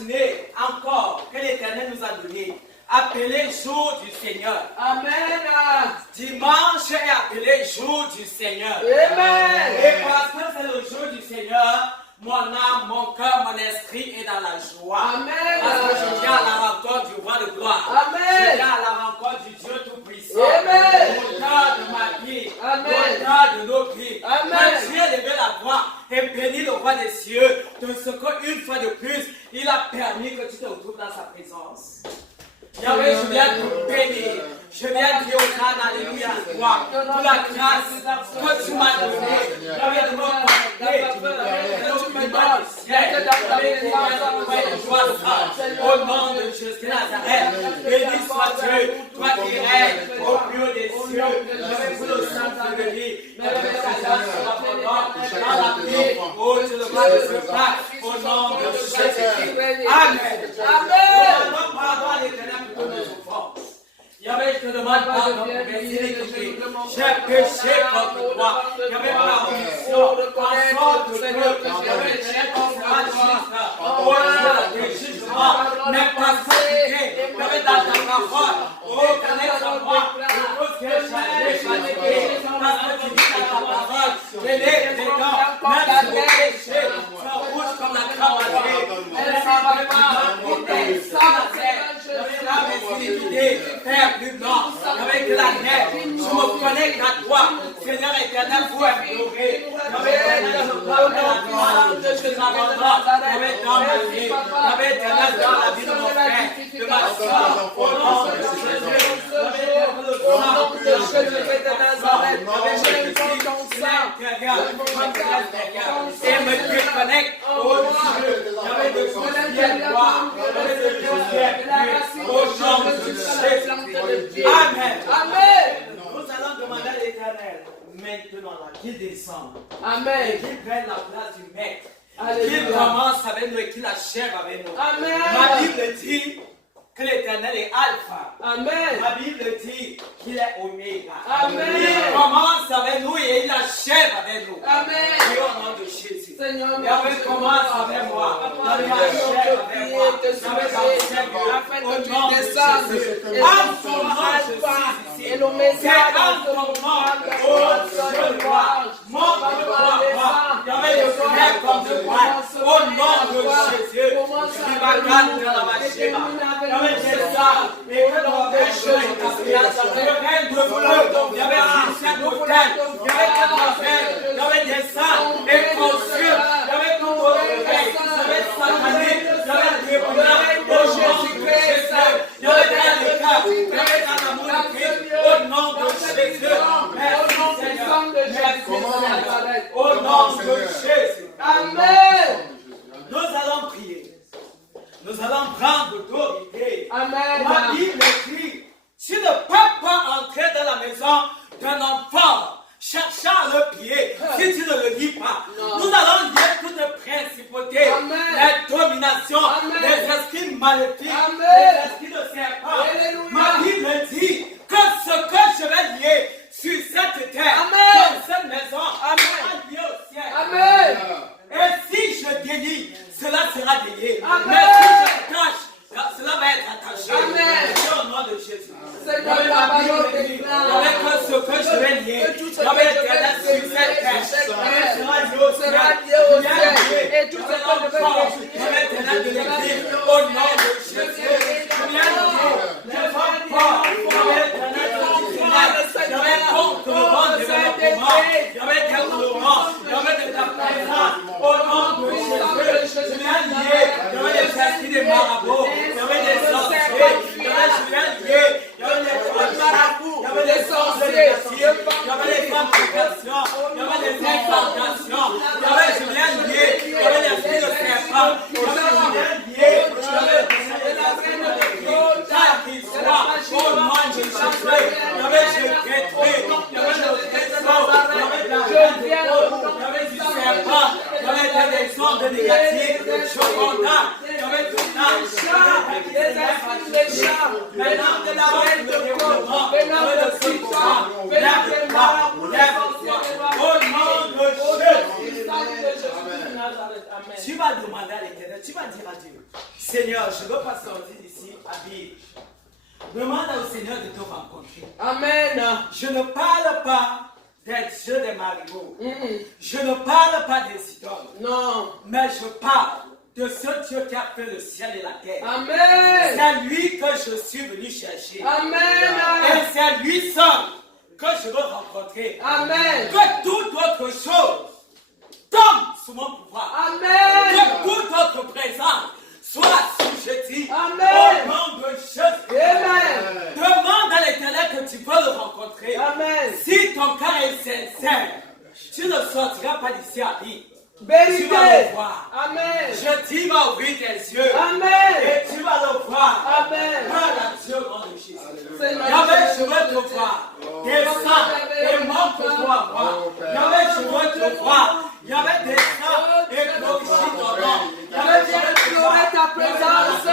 matinée encore que l'Éternel nous a donnée, appelé jour du Seigneur. Amen. Dimanche est appelé jour du Seigneur. Amen. Et parce que c'est le jour du Seigneur, mon âme, mon cœur, mon esprit est dans la joie. Amen. Parce que je viens à la rencontre du roi de gloire. Amen. Je viens à la rencontre du Dieu Tout-Puissant. Amen. L'auteur de ma vie. Amen. L'auteur de nos vies. Amen. Que Dieu levé la voix et béni le roi des cieux de ce qu'une fois de plus, il a permis que tu te retrouves dans sa présence. Yahweh, je viens te bénir. Je viens dire au Seigneur, alléluia, toi, pour la grâce que tu m'as donnée. Yahweh, de me porter, que tu me donnes du ciel. Au nom de Jésus de Nazareth, béni soit Dieu, toi qui règnes au plus haut des cieux. Yahweh, pour le sang de vie, Yahweh, dans la vie, oh, tu le vois de ce peuple, au nom de Jésus. Amen. Amen. Pardon à l'Éternel pour nos offenses. Yahweh, je te demande pardon pour mes iniquités. J'ai péché contre toi. Yahweh, par omission, en sorte que Yahweh, j'ai ton juste. Oh, le jugement n'est pas appliqué. Yahweh, dans ta parole, oh, connais-moi, le cause que j'ai paniqué. Parce que tu dis dans ta parole, je l'ai dedans, même si le péché soit rouge comme la cramoisie. Elle ne s'en va pas, pour tes Père plus blanc, avec de la neige, je me connecte à toi, Seigneur éternel, pour implorer. Avec éternel, je parle de la gloire, je t'abandonne, avec dans ma vie, avec éternel, dans la vie de mon frère, de ma soeur, au nom de Jésus, au nom de Jésus de Nazareth, avec et me déconnecte au Dieu, avec de son ciel gloire, avec de son ciel au nom de Jésus. Amen. Amen. Nous allons demander à l'Éternel maintenant qu'il descende. Amen. Et qu'il prenne la place du Maître. Alléluia. Qu'il commence avec nous et qu'il achève avec nous. Amen. Ma Bible dit que l'Éternel est Alpha. Amen. Ma Bible dit qu'il est Oméga. Amen. Il commence avec nous et il achève avec nous. Amen. Et au nom de Jésus. Seigneur, Yahweh commence avec moi. Yahweh achève avec moi. Yahweh achève au nom de Jésus. En son nom, je suis ici. C'est en ton nom, oh Dieu de gloire. Montre-moi, Yahweh le frère comme de moi. Au nom de Jésus. Je vais garder dans la machine. Yahweh descend. Et que ton péché est cassé. Le règne de feu. Yahweh Christian Hôtel. Yahweh Catafel. Yahweh descend. Et consulte. Yahweh ton réveil. Yahweh satanique. Yahweh démoniaque. Au Jésus-Christ. Yahweh dans le cœur. Yahweh dans l'amour de Christ. Au nom de Jésus. Merci Seigneur. Merci au nom de Jésus. Amen. Nous allons prier. Nous allons prendre l'autorité. Amen. La Bible dit, tu ne peux pas entrer dans la maison d'un enfant cherchant le pied si tu ne le dis pas. Non. Nous allons lier toutes les principautés, les dominations, les esprits maléfiques, les esprits de serpent. Ma Bible dit que ce que je vais lier sur cette terre, dans cette maison, sera lié au ciel. Amen. Et si je délie, cela sera délié. Mais si je cache, cela va être attaché. Amen. Au nom de Jésus. Seigneur, la parole déclare. Avec ce que je vais lier, avec l'éternel sur cette terre, sera lié au ciel. Et tout ce que je vais lier, avec l'éternel de l'église, au nom de Jésus. Je viens de dire, les femmes fortes, avec l'éternel de l'Israël, j'avais contre le vent de développement, j'avais développement, j'avais de ta présence, au nom de Jésus. Je viens lier, j'avais des esprits de marabouts, j'avais des sorciers, je viens lier, j'avais des marabouts, j'avais des sorciers, j'avais des complications, j'avais des incantations, j'avais je viens lier, j'avais des esprits de serpent, je viens lier, j'avais qu'il soit, au nom de Jésus, j'avais je détruis, j'avais le trésor, j'avais de la j'avais du serpent, j'avais des ondes négatives, je condamne, j'avais tout ça, des esprits méchants, maintenant de la reine de développement, j'avais le succès, lève-toi, lève-toi, au nom de Jésus. puissant de Jésus de Nazareth. Amen. Tu vas demander à l'Éternel, tu vas dire à Dieu, Seigneur, je ne veux pas sortir d'ici habillé. Demande au Seigneur de te rencontrer. Amen. Je ne parle pas des jeux des marigots. Je ne parle pas des idoles. Non. Mais je parle de ce Dieu qui a fait le ciel et la terre. Amen. C'est lui que je suis venu chercher. Amen. Et c'est lui seul que je veux rencontrer. Amen. Que toute autre chose tombe sous mon pouvoir. Amen. Que toute autre présence soit sujettie Amen. au nom de Jésus. Amen. Demande à l'Éternel que tu peux le rencontrer. Amen. Si ton cœur est sincère, tu ne sortiras pas d'ici à vide. Tu Vérité. vas le voir. Amen. Je dis, va ouvrir tes yeux. Amen. Et tu vas le voir. Amen. Par la Dieu grand de Jésus. Seigneur, Yahweh, je veux te voir. Descends et montre-toi moi. Yahweh, je veux te voir. Yahweh, descends et glorifie ton nom. Yahweh, je veux te voir ta présence.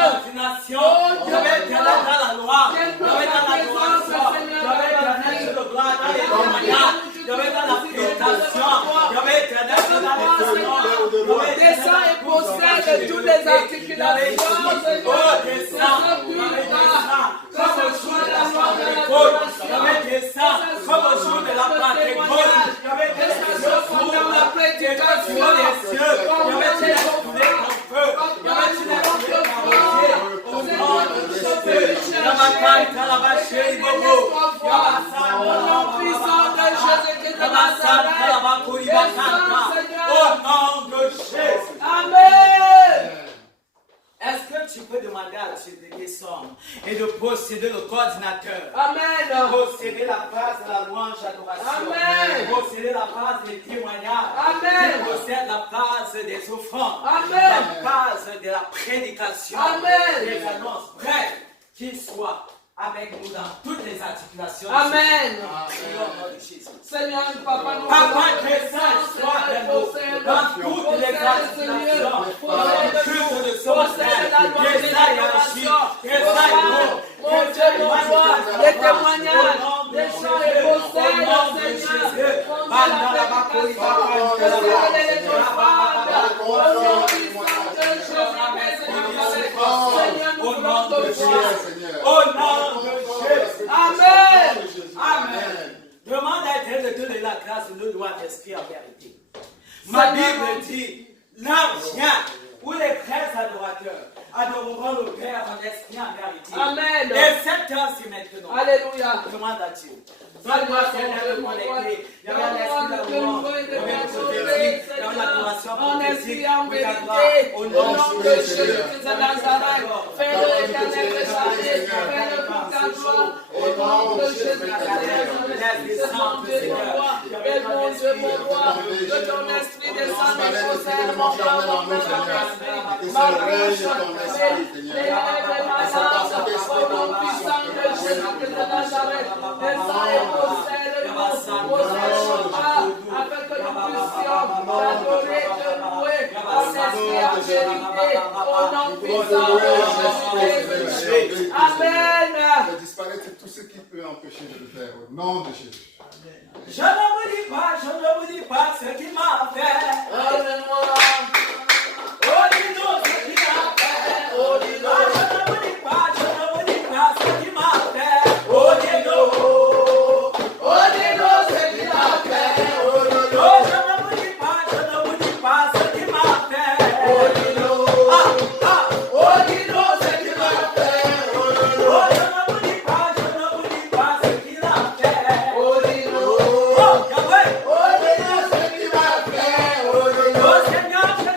Yahweh, tu es dans la loi. Yahweh, dans l'adoration. Yahweh, tu es dans le gloire, dans les témoignages. Yahweh, dans la prédication. Yahweh, tu es dans la réflexion. Descends et possède toutes les articulations. Oh, descends. Comme au jour de la Pentecôte. Yahweh, descends. Comme au jour de la Pentecôte. Yahweh, descends dans la prédication des cieux. Yahweh, tu laisses couler ton feu. Yahweh, tu laisses couler ton feu. Au nom de Jésus. Yahweh, Talabashé, Bobo. Au puissant de Jésus de Nazareth. Au nom de Jésus. Amen. Est-ce que tu peux demander à Dieu de descendre et de posséder le coordinateur? Amen. Posséder la base de la louange adoration. Amen. Posséder la base des témoignages. Amen. Posséder la base des offrandes. Amen. La base de la prédication. Amen. Des annonces. Bref, qu'il soit avec nous dans toutes les articulations. Amen. Seigneur, Seigneur, Papa, nous Papa, que ça soit avec nous dans toutes les articulations. Le culte de ce matin. Que ça y agit. Que ça y mon Dieu, mon roi, les témoignages, les chants et possède, Seigneur, mon Dieu, la prédication, au nom puissant de Jésus, Seigneur, nous voulons te voir. Au nom de Jésus. Amen. Amen. Demande à Dieu de te donner la grâce de nous doit d'esprit en vérité. Ma Bible dit, l'ange vient où les frères adorateurs adoreront le Père en esprit en vérité. Amen. Et cette heure, c'est maintenant. Alléluia. Demande à Dieu. Donne-moi Seigneur de connecter. Il y a l'esprit de louange, il y a l'adoration prophétique, en vérité, au nom de Jésus de Nazareth, fais de l'Éternel de charité, fais de pour ta gloire, au nom de Jésus de Nazareth, mon Dieu, mon roi, et mon Dieu, mon roi, que ton esprit descende et possède mon cœur, mon esprit, ma bouche, les malades, au nom puissant de Jésus de Nazareth, descends et possède-nous, afin que nous puissions t'adorer, te louer, en esprit, en vérité, au nom puissant de Jésus. Amen. De disparaître tout ce qui peut empêcher de le faire au nom de Jésus. Je ne vous dis pas ce qu'il m'a fait. Amen-moi. Oh, dis-nous ce qu'il m'a fait. Oh, dis-nous. Je ne vous dis pas ce qu'il m'a fait. Oh, dis-nous. Oh, dis-nous ce qu'il a fait. Oh, je ne vous dis pas ce qu'il m'a fait. Oh, dis-nous. Oh, dis-nous ce qu'il a fait. Oh, je ne vous dis pas ce qu'il a fait. Oh, dis-nous. Oh, Yahweh. Oh, dis-nous ce qu'il a fait. Oh, dis-nous. Oh, Seigneur, je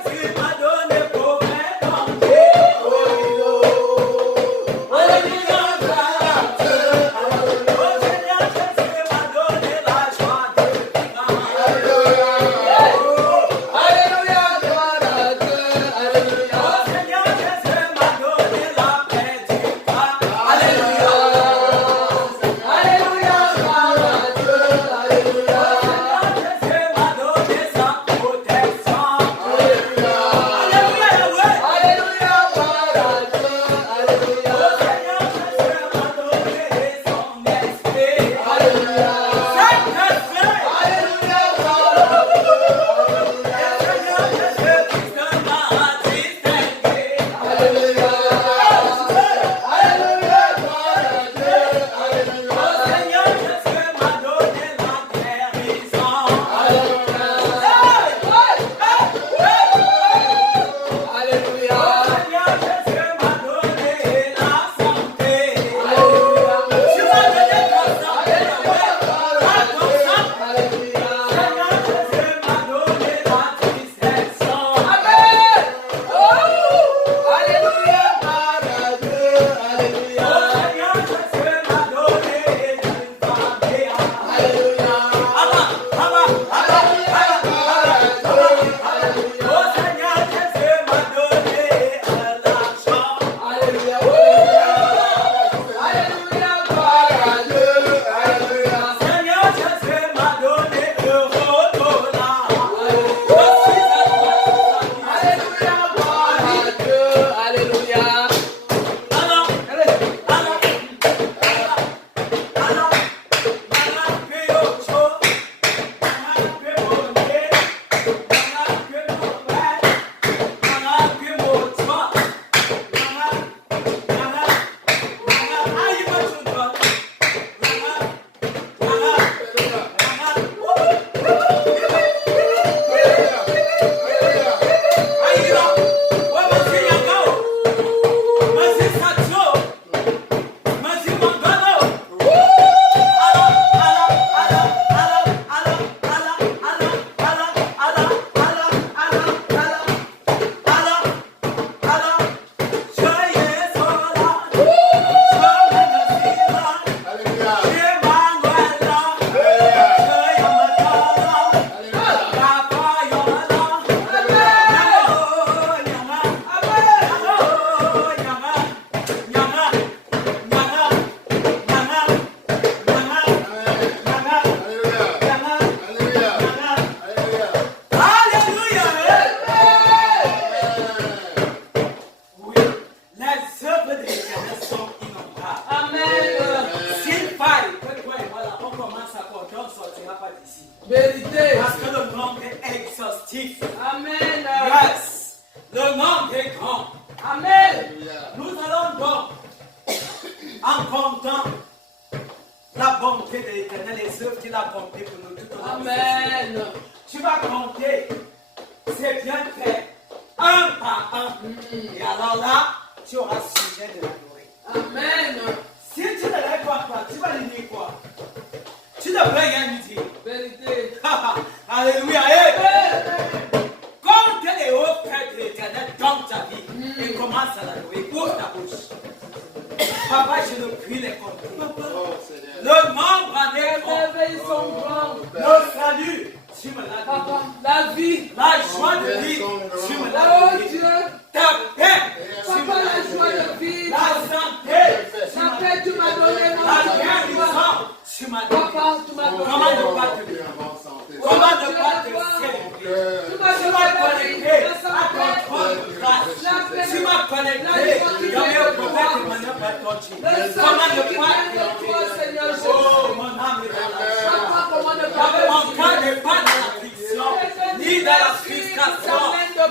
bonté de l'Éternel, les œuvres qu'il a comptées pour nous tout au long de cette Amen. semaine. Tu vas compter c'est bien fait, un par un. Et alors là, tu auras sujet de l'adorer. Amen. Si tu ne l'as pas, tu vas lui dire quoi? Tu ne peux rien lui dire. Vérité. Alléluia. Comme tel est haut près de l'Éternel dans ta vie et commence à l'adorer, ouvre ta bouche. Papa, je ne puis les compter. Le nombre en est Les grand. merveilles sont grandes. Le salut, tu me l'as Papa, donné. la vie. La joie de vivre, tu me l'as Oh donné. Dieu. Ta paix, tu me Papa, l'as la joie donné. de vivre. La santé, tu La m'as paix, tu m'as donné. donné. Non, La tu m'as donné. guérison, tu m'as donné. Papa, tu m'as donné. Comment ne pas te bénir? Comment ne pas te célébrer? Tu m'as Tu donné m'as la vie, connecté la à santé, ton trône de grâce. la paix, Tu m'as connecté. la joie qui Il y avait vient un de prophète toi. Emmanuel Batonchi. Le Comment salut ne qui pas vient de toi, te Seigneur bénir? Jésus. Oh, mon âme est dans la joie. Papa, comment ne pas Mon te cœur dire. n'est pas dans l'affliction, ni dans la frustration,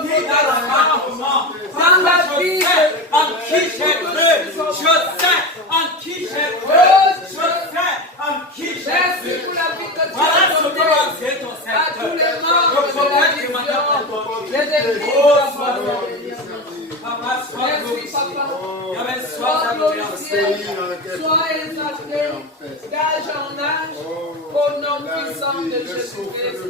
ni dans l'abandonnement. Dans la Je vie, sais en qui j'ai cru. Je sais en qui j'ai cru. Je sais en qui j'ai Merci cru. pour la vie que tu Voilà as ce que donnée va dire ton à tous les Seigneur. membres Le de la prophète vision. Emmanuel Batonchi. Les églises Oh, de la sois foi. Papa, sois Merci, glorifié. Papa. Amen, sois Sois adoré. glorifié, sois exalté, d'âge en âge, au nom puissant de Jésus-Christ.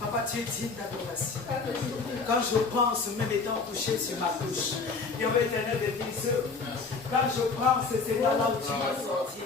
Papa, tu es digne d'adoration. Quand je pense, même étant couché sur ma couche, il y avait éternel de tes œuvres. Quand je pense, c'est là où tu m'as sorti.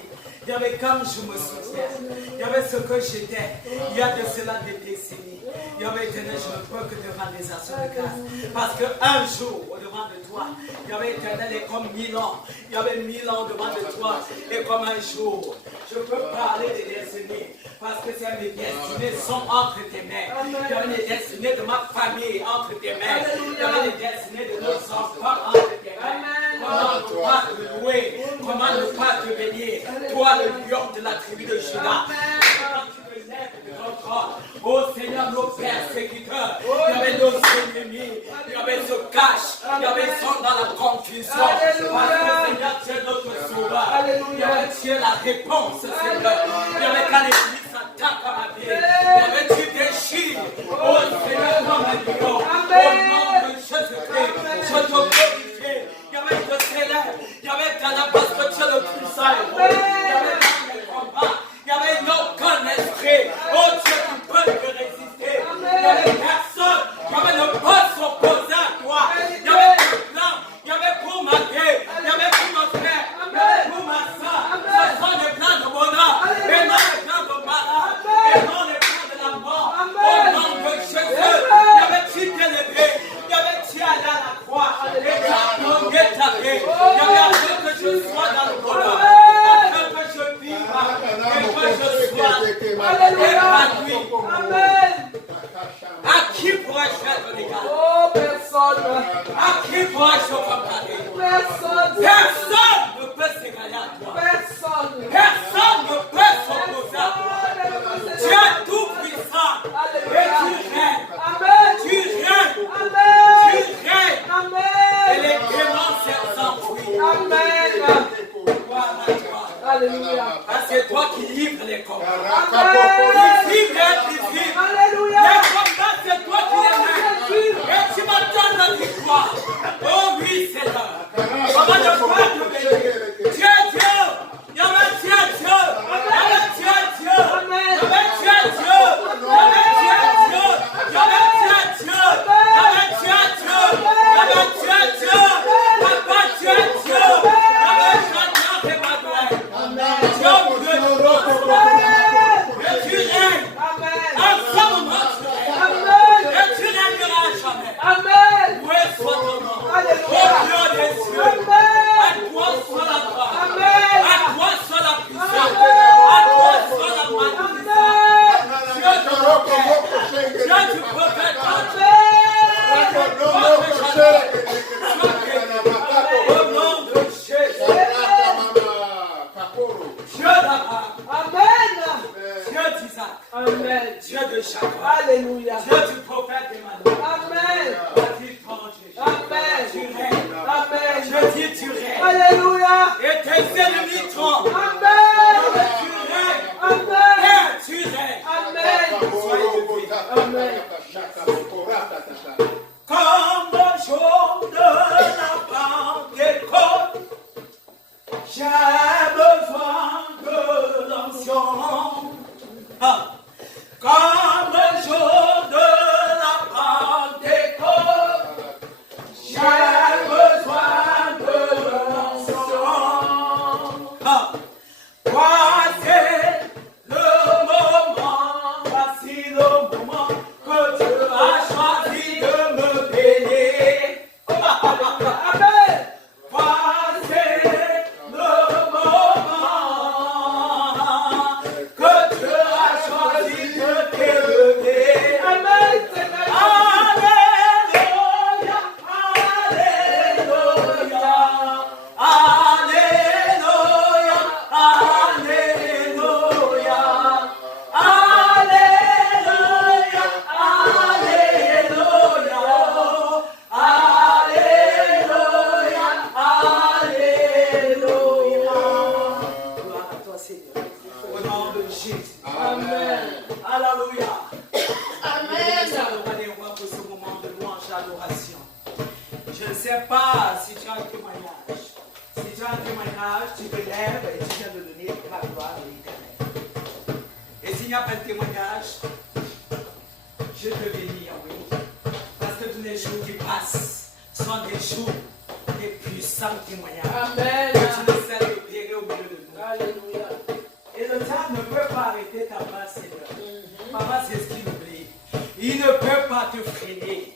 Il y avait quand je me souviens, il y avait ce que j'étais, il y a de cela des décennies. Il y avait éternel, je ne peux que te rendre des actions de grâce. Parce qu'un jour, au devant de toi, il y avait éternel et comme 1000 ans. Il y avait 1000 ans au devant de toi et comme un jour. Je peux parler des destinées parce que mes destinées sont entre tes mains. Il y avait les destinées de ma famille entre tes mains. Il y avait les destinées de nos enfants entre tes mains. Comment ne pas te louer? Comment ne pas te bénir? Toi, le lion de la tribu de Juda. Quand tu te lèves de ton trône, oh Seigneur, nos persécuteurs, il y avait nos ennemis, il y avait ce cache, il y avait son dans la confusion. Parce que Seigneur, tu es notre sauveur. Il y avait tu es la réponse, Seigneur. Il y avait quand l'Église s'attaque à ma vie, il y avait tu déchires. Oh Seigneur, comme un lion, au nom de Jésus-Christ, je te glorifie. Il y avait de célèbre, il y avait Ghana parce que tu es le puissant. Il y avait dans les combats, il y avait aucun esprit. Oh Dieu, tu peux te résister. Il y avait personne qui avait ne pas s'opposer à toi. Il y avait des plans, il y avait pour ma vie, il y avait pour mon frère, il y avait pour ma soeur. Ce sont des plans de bonheur, et non les plans de malheur, et non les plans de la mort. Au nom de Jésus, il y avait tu t'élevé, il y avait tu allé à la croix, et tu as prolongé ta vie. Il y avait afin que je sois dans le bonheur, afin que je vive, et que je sois épanoui. Amen. À qui pourrais-je être l'égal? Oh, personne. À qui pourrais-je comparer? Personne. Personne ne peut s'égaler à toi. Personne. Personne ne peut s'opposer à toi. Tu es tout puissant et tu règnes. Amen. Tu règnes. Amen. Tu règnes. Et Amen. les démons s'enfuient. Amen. Gloire à toi. Alléluia. Parce que c'est toi qui livres les combats. Amen. Visible et invisible. Alléluia. Les combats, c'est toi qui les mènes. Et tu m'as donné la victoire. crois. Oh oui, Seigneur. Comment je crois te bénir. Tu es Dieu. Yahweh, tu es Dieu. Yahweh, tu es Dieu. Yahweh, tu es Dieu. Yahweh, tu es Dieu. Yahweh, tu es Dieu. Yahweh, tu es Dieu. Yahweh, tu es Dieu. Papa, tu es Dieu. Yahweh, tu es Dieu, c'est pas vrai. Dieu, et tu règnes. Ensemble, tu règnes. Et tu régneras jamais. Loué soit ton nom. Au Dieu des cieux. À toi soit la gloire. À toi soit la puissance. À toi soit la magnificence. Dieu du prophète. Au nom de Jésus. Dieu d'Abraham. Dieu d'Isaac. Dieu de Jacob. Alléluia. Dieu du prophète Emmanuel. Amen. Je dis ton Jésus. Amen. Tu règnes. Amen. Je dis tu règnes. Alléluia. Et tes ennemis tremblent. Amen. Tu règnes. Amen. Et tu règnes. Amen. Amen. Comme le jour de la Pentecôte, j'ai besoin de l'onction. Comme le jour de la Pentecôte, j'ai besoin de l'onction. Voici le moment que Dieu a choisi de me bénir. Amen. Voici le moment que Dieu a choisi de t'élever. Amen. Alléluia, Alléluia, Alléluia, Alléluia, Alléluia, Alléluia, Alléluia. Gloire à toi, Seigneur. Au nom de Jésus. Amen. Alléluia. Amen. Pour ce moment de louange d'adoration. Je ne sais pas si tu as un témoignage. Si tu as un témoignage, tu te lèves et tu viens de donner la gloire de l'Éternel. Et s'il n'y a pas de témoignage, je te bénis, oui. Parce que tous les jours qui passent sont des jours des puissants témoignages. Amen. Que tu ne sais opérer au milieu de nous. Alléluia. Et le temps ne peut pas arrêter ta main, Seigneur. Papa, c'est ce qu'il oublie. Il ne peut pas te freiner.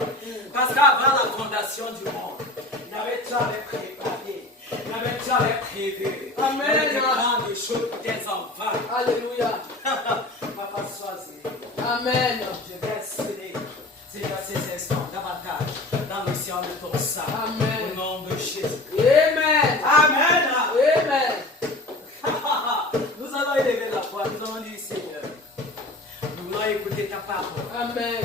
Parce qu'avant la fondation du monde, il avait déjà préparé. Il avait déjà prévu. Amen. Il avait des grandes choses pour tes enfants. Alléluia. Papa, sois zélé. Amen. Je vais céder, Seigneur, ces instants davantage dans le ciel de ton sang. Amen. Au nom de Jésus. Amen. Amen. Amen. Nous allons élever la voix. Nous allons dire, Seigneur, nous voulons écouter ta parole. Amen.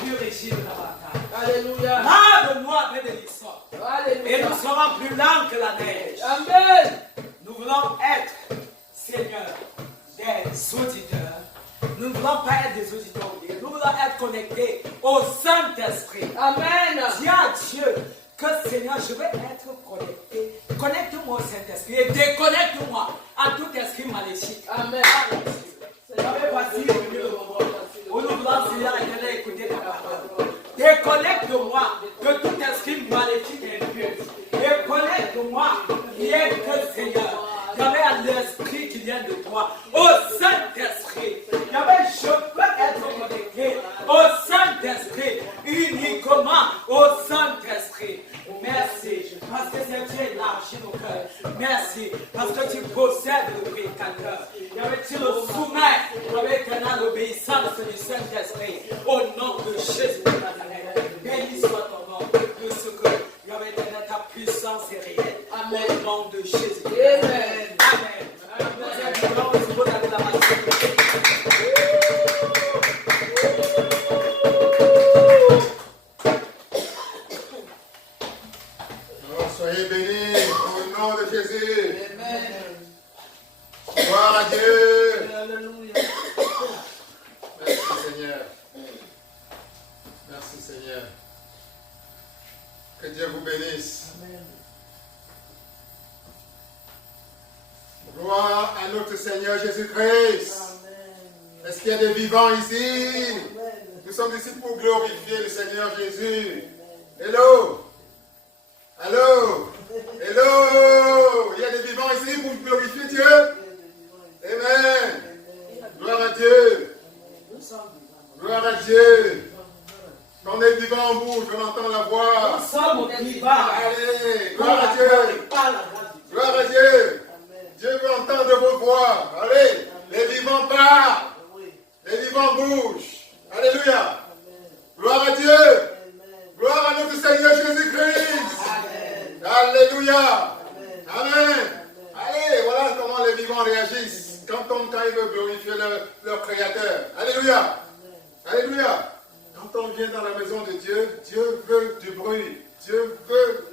Purifie-nous davantage. Alléluia. Lave-nous avec de l'histoire. Et Alléluia. nous serons plus lents que la neige. Amen. Nous voulons être, Seigneur, des auditeurs. Nous ne voulons pas être des auditeurs. Nous voulons être connectés au Saint-Esprit. Amen. Dis à Dieu que, Seigneur, je veux être connecté. Connecte-moi au Saint-Esprit et déconnecte-moi à tout esprit maléfique. Amen. J'avais voici le moment où nous voulons, Seigneur, écouter ta parole. Déconnecte-moi de tout esprit maléfique et impur. Déconnecte-moi, rien que, Seigneur, j'avais à l'esprit qui vient de toi, au Saint-Esprit. Je peux être connecté au Saint-Esprit, uniquement au Saint-Esprit. Merci, parce que c'est Dieu élargi nos cœurs. Merci, parce que tu possèdes le prédicateur. Tu le soumets avec l'obéissance du Saint-Esprit. Au nom de Jésus de Nazareth, béni soit ton nom. De ce que ta puissance est réelle. Amen. Au nom de Jésus. Amen. Amen. Soyez bénis au nom de Jésus. Amen. Gloire à Dieu. Alléluia. Merci Seigneur. Merci Seigneur. Que Dieu vous bénisse. Amen. Gloire à notre Seigneur Jésus-Christ. Amen. Est-ce qu'il y a des vivants ici? Amen. Nous sommes ici pour glorifier le Seigneur Jésus. Hello? Allô? Hello? Il y a des vivants ici pour glorifier Dieu? Amen. Gloire à Dieu. Gloire à Dieu. Quand on est vivant en bouche, on entend la voix. Nous sommes vivants. Allez, gloire à Dieu. Gloire à Dieu. Dieu veut entendre vos voix. Allez, les vivants parlent. Les vivants bougent. Alléluia. Gloire à Dieu. Gloire à notre Seigneur Jésus-Christ. Alléluia. Amen. Allez, voilà comment les vivants réagissent quand ils veulent glorifier leur Créateur. Alléluia. Alléluia. Quand on vient dans la maison de Dieu, Dieu veut du bruit. Dieu veut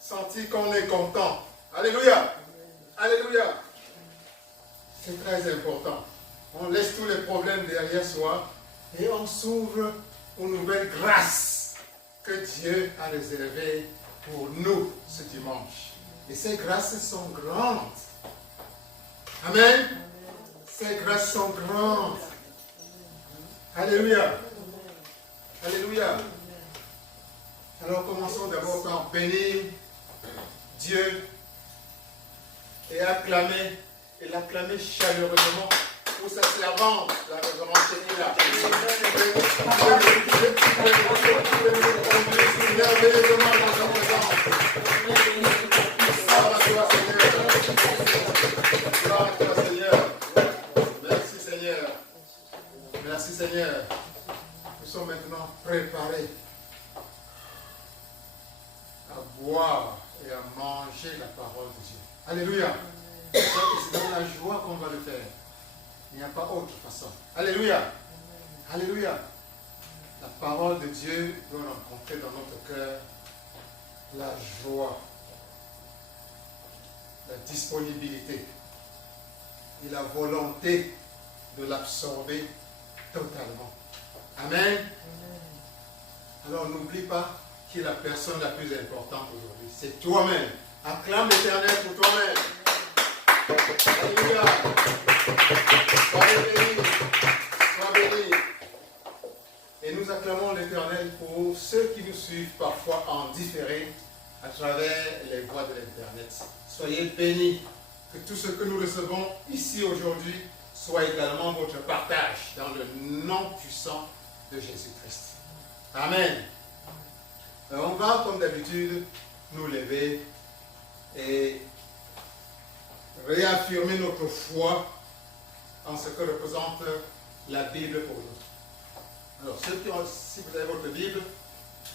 sentir qu'on est content. Alléluia. Alléluia. C'est très important. On laisse tous les problèmes derrière soi et on s'ouvre aux nouvelles grâces que Dieu a réservées pour nous ce dimanche. Et ces grâces sont grandes. Amen. Ces grâces sont grandes. Alléluia. Alléluia. Alors commençons d'abord par bénir Dieu et l'acclamer chaleureusement pour sa servante, la révérende Chénila. Merveilleusement dans sa présence. Gloire à toi, Seigneur. Gloire à toi, Seigneur. Merci, Seigneur. Merci, Seigneur. Nous sommes maintenant préparés à boire et à manger la parole de Dieu. Alléluia. C'est dans la joie qu'on va le faire. Il n'y a pas autre façon. Alléluia. Alléluia. La parole de Dieu doit rencontrer dans notre cœur la joie, la disponibilité et la volonté de l'absorber totalement. Amen. Alors n'oublie pas qui est la personne la plus importante aujourd'hui. C'est toi-même. Acclame l'Éternel pour toi-même. Alléluia. Sois béni. Sois béni. Et nous acclamons l'Éternel pour ceux qui nous suivent parfois en différé à travers les voies de l'Internet. Soyez bénis. Que tout ce que nous recevons ici aujourd'hui soit également votre partage dans le nom puissant de Jésus-Christ. Amen. Alors on va, comme d'habitude, nous lever et réaffirmer notre foi en ce que représente la Bible pour nous. Alors, si vous avez votre Bible,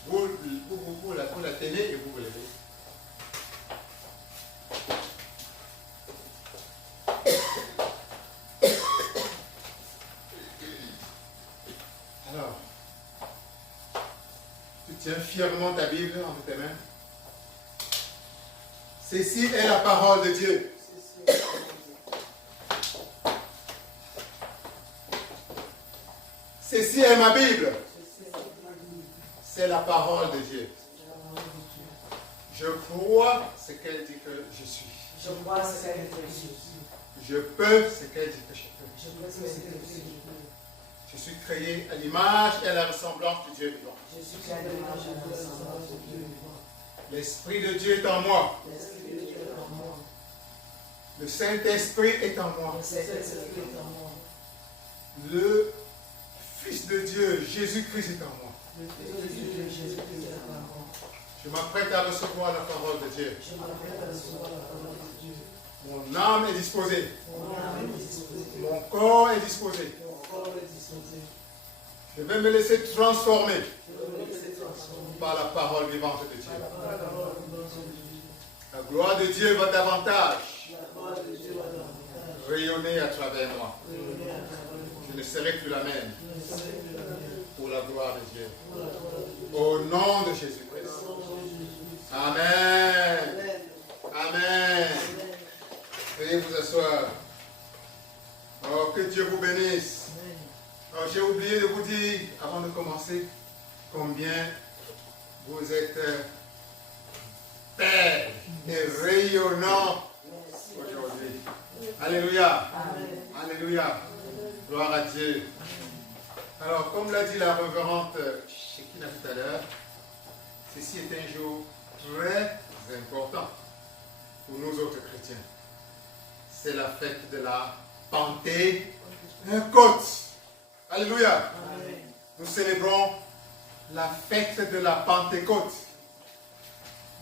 vous la tenez et vous vous levez. Alors, tu tiens fièrement ta Bible entre tes mains. Ceci est la parole de Dieu. Ceci est ma Bible. C'est la parole de Dieu. Je crois ce qu'elle dit que je suis. Je crois ce qu'elle dit que je suis. Je peux ce qu'elle dit que je peux. Je peux ce qu'elle dit que je peux. Je suis créé à l'image et à la ressemblance de Dieu vivant. Je suis créé à l'image et à la ressemblance de Dieu vivant. L'Esprit de Dieu est en moi. L'Esprit de Dieu est en moi. Le Saint-Esprit est en moi. Le Saint-Esprit est en moi. Le Fils de Dieu, Jésus-Christ est en moi. Le Fils de Dieu, Jésus-Christ est en moi. Je m'apprête à recevoir la parole de Dieu. Je m'apprête à recevoir la parole de Dieu. Mon âme est disposée. Mon âme est disposée. Mon corps est disposé. Mon corps est disposé. Je vais me laisser transformer Je vais me laisser transformer par la parole vivante de Dieu. par la parole vivante de Dieu. La gloire de Dieu va davantage La gloire de Dieu va davantage rayonner à travers moi. rayonner à travers moi. Je ne serai plus la même Je ne serai plus la même pour la gloire de Dieu. pour la gloire de Dieu. Au nom de Jésus-Christ. Au nom de Jésus. Amen. Amen. Amen. Amen. Veuillez vous asseoir. Oh, que Dieu vous bénisse. Amen. Alors, j'ai oublié de vous dire, avant de commencer, combien vous êtes et rayonnant aujourd'hui. Alléluia. Alléluia. Gloire à Dieu. Alors, comme l'a dit la révérende Shekina tout à l'heure, ceci est un jour très important pour nous autres chrétiens. C'est la fête de la Pentecôte. Alléluia. Nous célébrons la fête de la Pentecôte.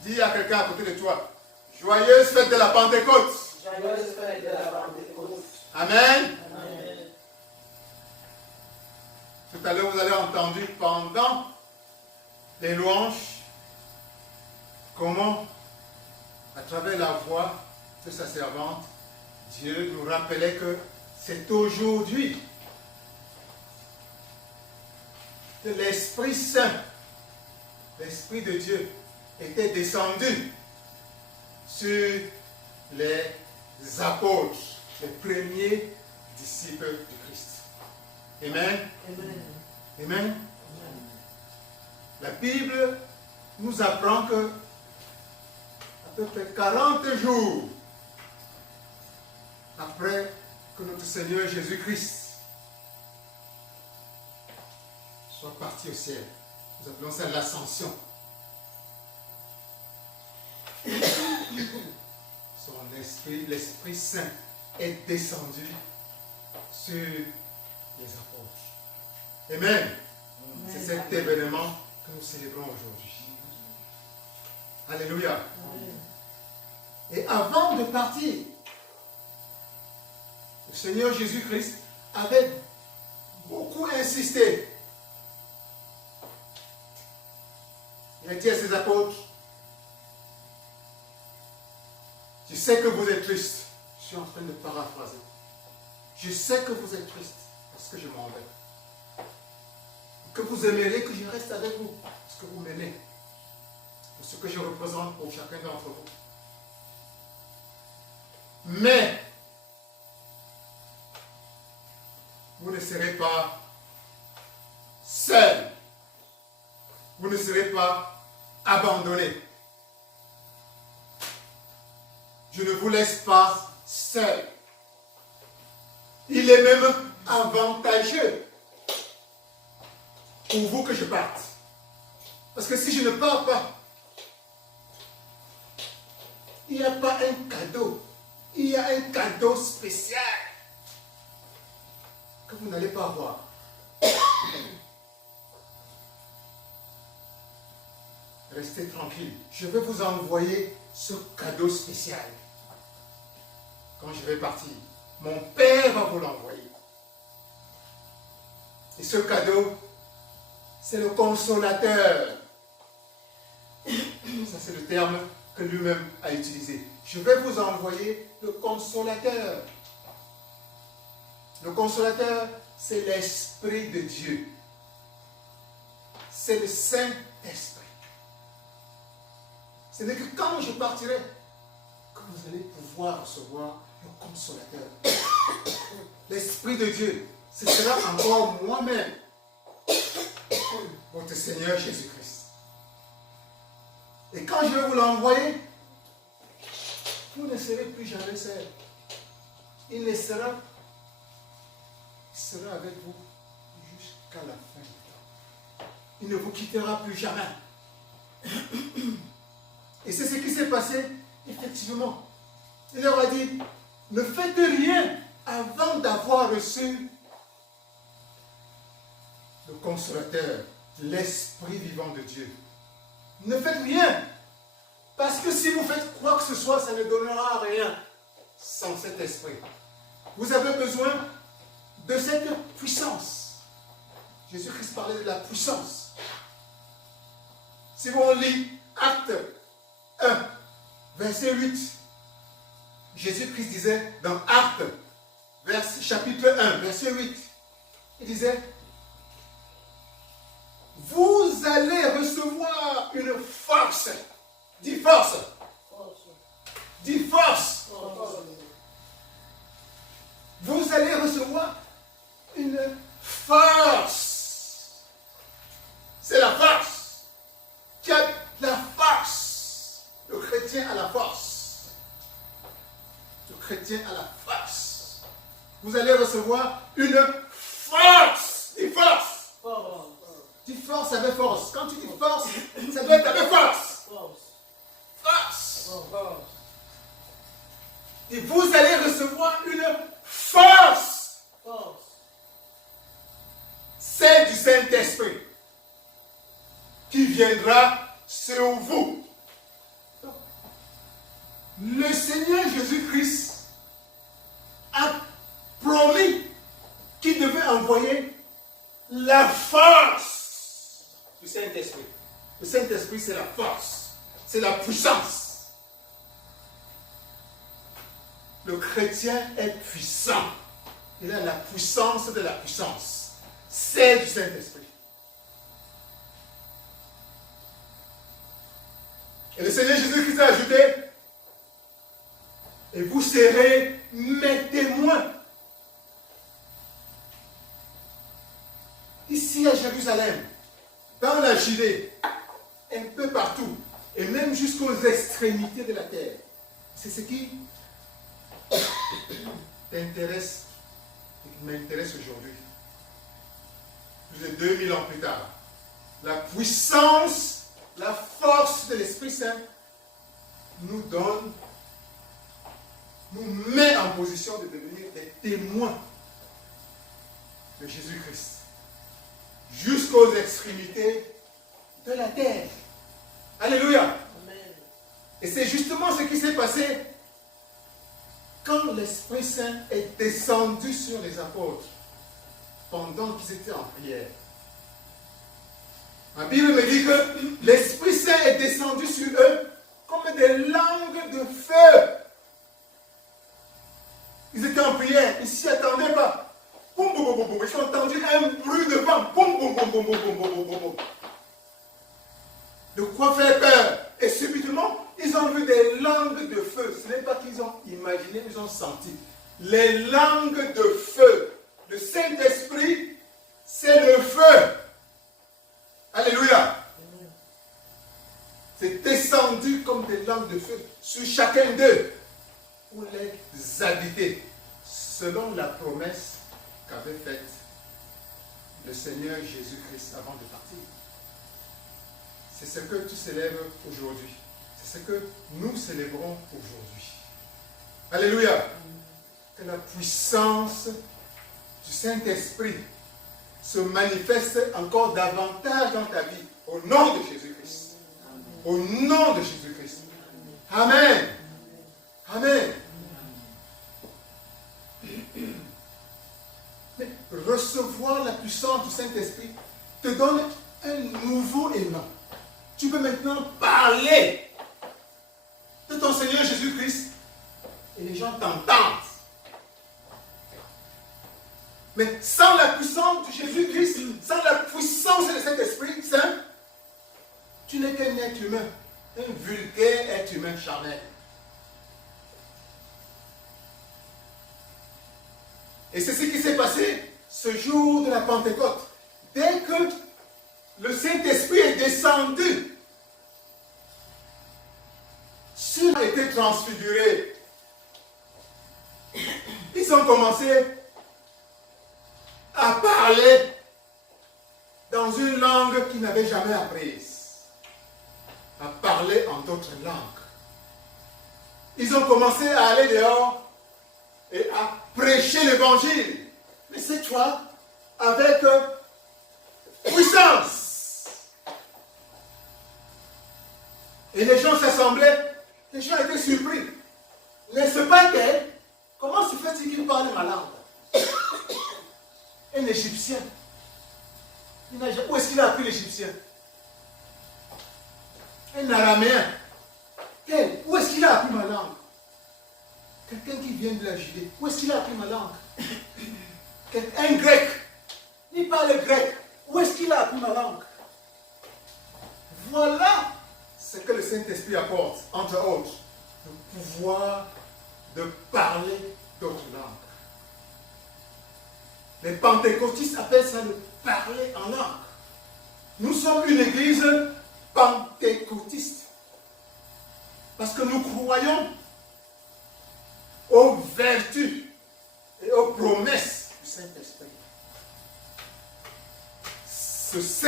Dis à quelqu'un à côté de toi, joyeuse fête de la Pentecôte. Joyeuse fête de la Pentecôte. Amen. Amen. Tout à l'heure, vous avez entendu pendant les louanges comment, à travers la voix de sa servante, Dieu nous rappelait que c'est aujourd'hui que l'Esprit Saint, l'Esprit de Dieu, était descendu sur les apôtres, les premiers disciples du Christ. Amen. Amen. La Bible nous apprend que à peu près 40 jours après que notre Seigneur Jésus-Christ soit parti au ciel, nous appelons ça l'ascension. Son esprit, l'Esprit Saint est descendu sur les apôtres. Amen. C'est cet événement que nous célébrons aujourd'hui. Alléluia. Et avant de partir, le Seigneur Jésus-Christ avait beaucoup insisté. Il a dit à ses apôtres, je sais que vous êtes tristes. Je suis en train de paraphraser. Je sais que vous êtes tristes parce que je m'en vais. Que vous aimeriez que je reste avec vous parce que vous m'aimez. Pour ce que je représente pour chacun d'entre vous. Mais vous ne serez pas seuls. Vous ne serez pas abandonnés. Je ne vous laisse pas seuls. Il est même avantageux pour vous que je parte. Parce que si je ne pars pas, il n'y a pas un cadeau. Il y a un cadeau spécial que vous n'allez pas avoir. Restez tranquille. Je vais vous envoyer ce cadeau spécial. Quand je vais partir, mon Père va vous l'envoyer. Et ce cadeau, c'est le consolateur. Ça, c'est le terme que lui-même a utilisé. Je vais vous envoyer le consolateur. Le consolateur, c'est l'Esprit de Dieu. C'est le Saint-Esprit. Ce n'est que quand je partirai que vous allez pouvoir recevoir le consolateur. L'Esprit de Dieu, ce sera encore moi-même, votre Seigneur Jésus-Christ. Et quand je vais vous l'envoyer, vous ne serez plus jamais seul. Il sera avec vous jusqu'à la fin du temps. Il ne vous quittera plus jamais. Et c'est ce qui s'est passé, effectivement. Il leur a dit, ne faites rien avant d'avoir reçu le consolateur, l'Esprit vivant de Dieu. Ne faites rien. Parce que si vous faites quoi que ce soit, ça ne donnera rien sans cet esprit. Vous avez besoin de cette puissance. Jésus-Christ parlait de la puissance. Si on lit Acte 1, verset 8, Jésus-Christ disait dans Acte, chapitre 1, verset 8, il disait, vous allez recevoir une force. Dis force. Dis force. Vous allez recevoir une force. C'est la force. Qui a la force? Le chrétien a la force. chrétien a la force. Vous allez recevoir une force. Une force. Tu forces avec force. Quand tu dis force, ça doit être avec force. Force. Et vous allez recevoir une force. Celle du Saint-Esprit qui viendra sur vous. Le Seigneur Jésus-Christ a promis qu'il devait envoyer la force du Saint-Esprit. Le Saint-Esprit, c'est la force, c'est la puissance. Le chrétien est puissant. Il a la puissance de la puissance. C'est du Saint-Esprit. Et le Seigneur Jésus-Christ a ajouté, et vous serez mes témoins. Ici à Jérusalem, dans la Judée, un peu partout, et même jusqu'aux extrémités de la terre. C'est ce qui t'intéresse et qui m'intéresse aujourd'hui. Plus de 2000 ans plus tard, la puissance, la force de l'Esprit Saint nous donne, nous met en position de devenir des témoins de Jésus-Christ jusqu'aux extrémités de la terre. Alléluia. Amen. Et c'est justement ce qui s'est passé quand l'Esprit Saint est descendu sur les apôtres pendant qu'ils étaient en prière. La Bible me dit que l'Esprit Saint est descendu sur eux comme des langues de feu. Ils étaient en prière, ils ne s'y attendaient pas. Boum, boum, boum, boum. Ils ont entendu un bruit de vent. Boum, boum, boum, boum, boum, boum, boum, boum, boum. De quoi faire peur. Et subitement, ils ont vu des langues de feu. Ce n'est pas qu'ils ont imaginé, ils ont senti. Les langues de feu. Le Saint-Esprit, c'est le feu. Alléluia. C'est descendu comme des langues de feu sur chacun d'eux pour les habiter, selon la promesse qu'avait faite le Seigneur Jésus-Christ avant de partir. C'est ce que tu célèbres aujourd'hui. C'est ce que nous célébrons aujourd'hui. Alléluia. Que la puissance du Saint-Esprit se manifeste encore davantage dans ta vie. Au nom de Jésus-Christ. Au nom de Jésus-Christ. Amen. Amen. Mais recevoir la puissance du Saint-Esprit te donne un nouveau élan. Tu peux maintenant parler de ton Seigneur Jésus-Christ et les gens t'entendent. Mais sans la puissance de Jésus-Christ, sans la puissance de cet Esprit Saint, tu n'es qu'un être humain, un vulgaire être humain charnel. Et c'est ce qui s'est passé ce jour de la Pentecôte. Dès que le Saint-Esprit est descendu, ceux-là étaient transfigurés. Ils ont commencé à parler dans une langue qu'ils n'avaient jamais apprise, à parler en d'autres langues. Ils ont commencé à aller dehors et à prêcher l'évangile. Mais cette fois, avec puissance. Et les gens s'assemblaient, les gens étaient surpris. N'est-ce pas qu'elle? Comment se fait-il qu'il parle ma langue? Un Égyptien. Où est-ce qu'il a appris l'Égyptien? Un Araméen. Où est-ce qu'il a appris ma langue? Quelqu'un qui vient de la Judée. Où est-ce qu'il a appris ma langue? Un Grec. Il parle grec. Où est-ce qu'il a appris ma langue? Voilà ce que le Saint-Esprit apporte, entre autres, le pouvoir de parler d'autres langues. Les pentecôtistes appellent ça le parler en langue. Nous sommes une église pentecôtiste. Parce que nous croyons au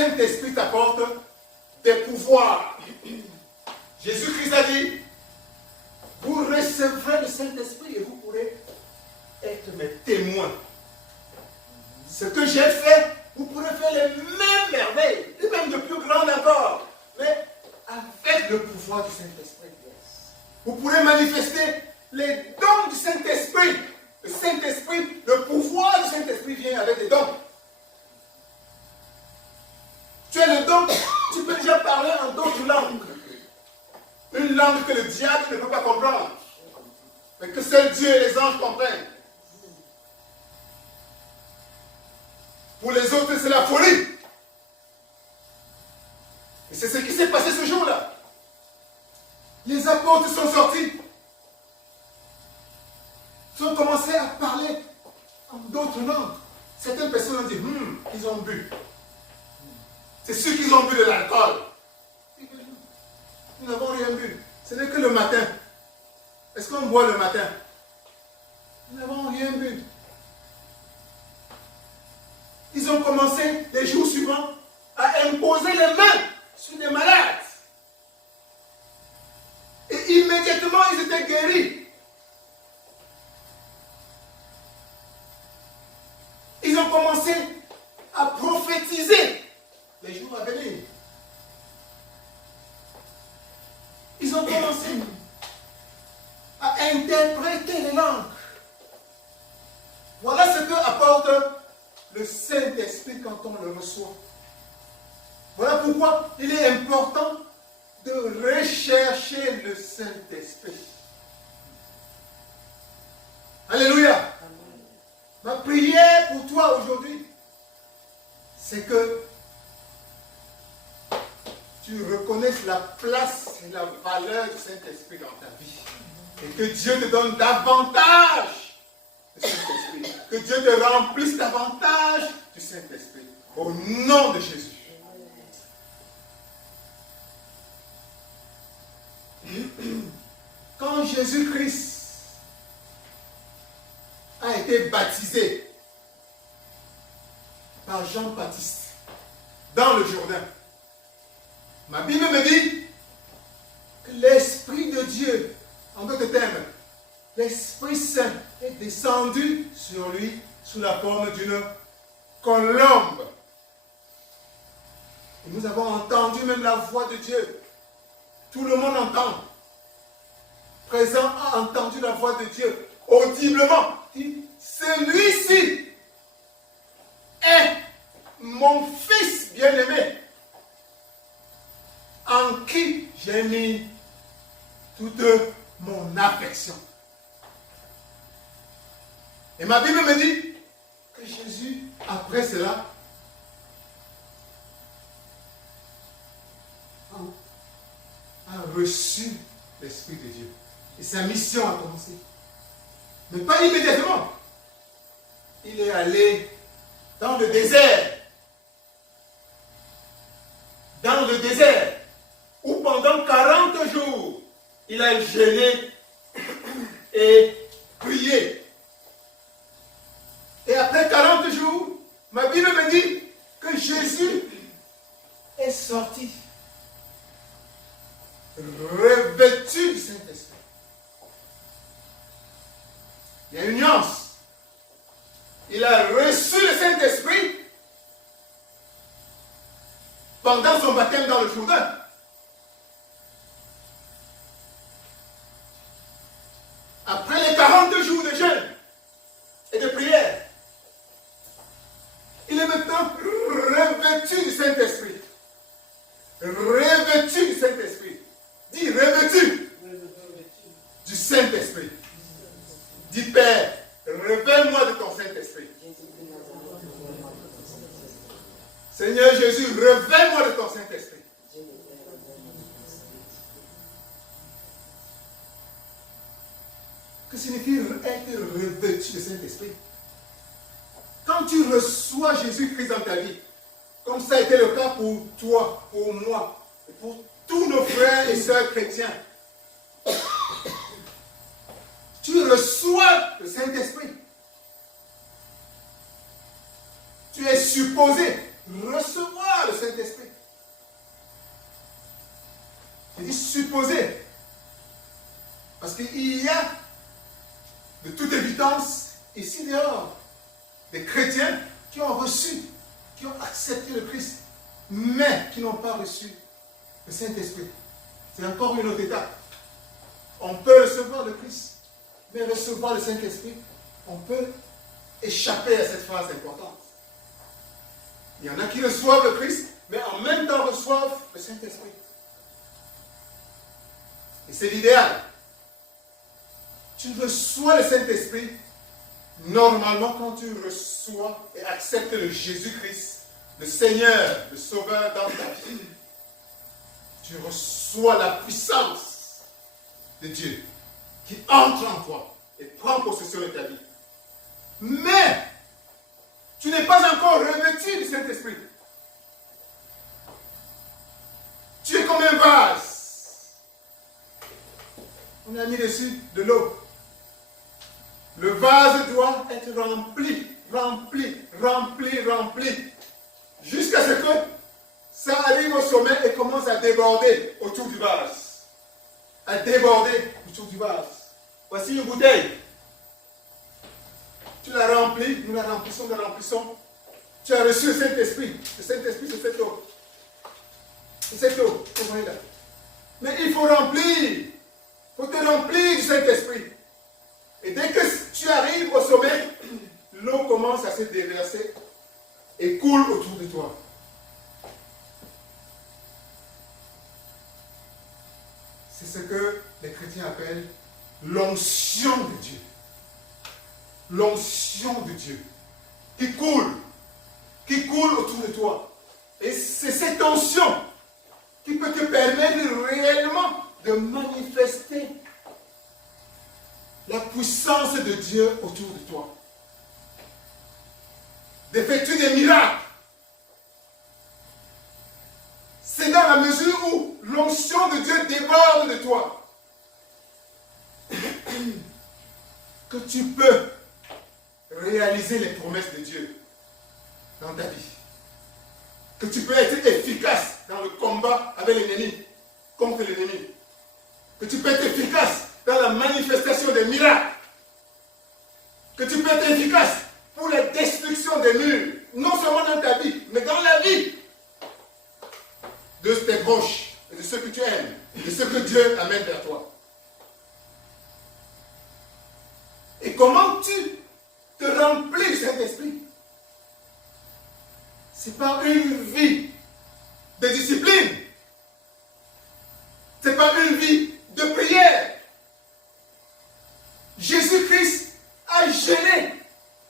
Saint-Esprit t'apporte des pouvoirs. Jésus-Christ a dit, vous recevrez le Saint-Esprit et vous pourrez être mes témoins. Ce que j'ai fait, vous pourrez faire les mêmes merveilles, et même de plus grandes encore, mais avec le pouvoir du Saint-Esprit. Vous pourrez manifester les dons du Saint-Esprit. Le Saint-Esprit, le pouvoir du Saint-Esprit vient avec des dons. Tu as le don, tu peux déjà parler en d'autres langues. Une langue que le diable ne peut pas comprendre, mais que seul Dieu et les anges comprennent. Pour les autres, c'est la folie. Et c'est ce qui s'est passé ce jour-là. Les apôtres sont sortis. Ils ont commencé à parler en d'autres langues. Certaines personnes ont dit, ils ont bu. C'est ceux qui ont bu de l'alcool. Nous n'avons rien bu. Ce n'est que le matin. Est-ce qu'on boit le matin? Nous n'avons rien bu. Ils ont commencé les jours suivants à imposer les mains sur des malades. Et immédiatement, ils étaient guéris. Ils ont commencé à prophétiser les jours à venir. Ils ont commencé à interpréter les langues. Voilà ce que apporte le Saint-Esprit quand on le reçoit. Voilà pourquoi il est important de rechercher le Saint-Esprit. Alléluia. Amen. Ma prière pour toi aujourd'hui, c'est que tu reconnaisses la place et la valeur du Saint-Esprit dans ta vie. Et que Dieu te donne davantage du Saint-Esprit. Que Dieu te remplisse davantage du Saint-Esprit. Au nom de Jésus. Quand Jésus-Christ a été baptisé par Jean-Baptiste dans le Jourdain, ma Bible me dit que l'Esprit de Dieu, en d'autres termes, l'Esprit Saint est descendu sur lui sous la forme d'une colombe. Et nous avons entendu même la voix de Dieu. Tout le monde entend. Présent a entendu la voix de Dieu audiblement. Il dit, celui-ci est mon fils bien-aimé, en qui j'ai mis toute mon affection. Et ma Bible me dit que Jésus, après cela, a reçu l'Esprit de Dieu. Et sa mission a commencé. Mais pas immédiatement. Il est allé dans le désert. Dans le désert, où pendant 40 jours, il a jeûné et prié. Et après 40 jours, ma Bible me dit que Jésus est sorti, revêtu du Saint-Esprit. Il y a une nuance. Il a reçu le Saint-Esprit pendant son baptême dans le Jourdain. Après les 40 jours de jeûne et de prière, il est maintenant revêtu du Saint-Esprit. Revêtu du Saint-Esprit. Dis revêtu du Saint-Esprit. Dis Père, révèle-moi de ton Saint-Esprit. Seigneur Jésus, révèle-moi de ton Saint-Esprit. Que signifie être revêtu du Saint-Esprit? Quand tu reçois Jésus-Christ dans ta vie, comme ça a été le cas pour toi, pour moi, et pour tous nos frères et sœurs chrétiens, tu reçois le Saint-Esprit. Tu es supposé recevoir le Saint-Esprit. Je dis supposer. Parce qu'il y a, de toute évidence, ici dehors, des chrétiens qui ont reçu, qui ont accepté le Christ, mais qui n'ont pas reçu le Saint-Esprit. C'est encore une autre étape. On peut recevoir le Christ, mais recevoir le Saint-Esprit, on peut échapper à cette phrase importante. Il y en a qui reçoivent le Christ, mais en même temps reçoivent le Saint-Esprit. Et c'est l'idéal. Tu reçois le Saint-Esprit, normalement quand tu reçois et acceptes le Jésus-Christ, le Seigneur, le Sauveur dans ta vie, tu reçois la puissance de Dieu qui entre en toi et prend possession de ta vie. Mais tu n'es pas encore revêtu du Saint-Esprit. Tu es comme un vase. On a mis dessus de l'eau. Le vase doit être rempli, jusqu'à ce que ça arrive au sommet et commence à déborder autour du vase. Voici une bouteille. Tu la remplis, nous la remplissons. Tu as reçu le Saint-Esprit. Le Saint-Esprit, c'est cette eau. C'est cette eau, vous voyez là. Mais il faut remplir. Il faut te remplir du Saint-Esprit. Et dès que tu arrives au sommet, l'eau commence à se déverser et coule autour de toi. C'est ce que les chrétiens appellent l'onction de Dieu. L'onction de Dieu qui coule autour de toi. Et c'est cette onction qui peut te permettre réellement de manifester la puissance de Dieu autour de toi. D'effectuer des miracles. C'est dans la mesure où l'onction de Dieu déborde de toi que tu peux réaliser les promesses de Dieu dans ta vie. Que tu peux être efficace dans le combat avec l'ennemi, contre l'ennemi. Que tu peux être efficace dans la manifestation des miracles. Que tu peux être efficace pour la destruction des murs. Non seulement dans ta vie, mais dans la vie de tes proches et de ceux que tu aimes, de ceux que Dieu amène vers toi. Et comment tu te remplis du Saint-Esprit? C'est par une vie de discipline. C'est par une vie de prière. Jésus-Christ a jeûné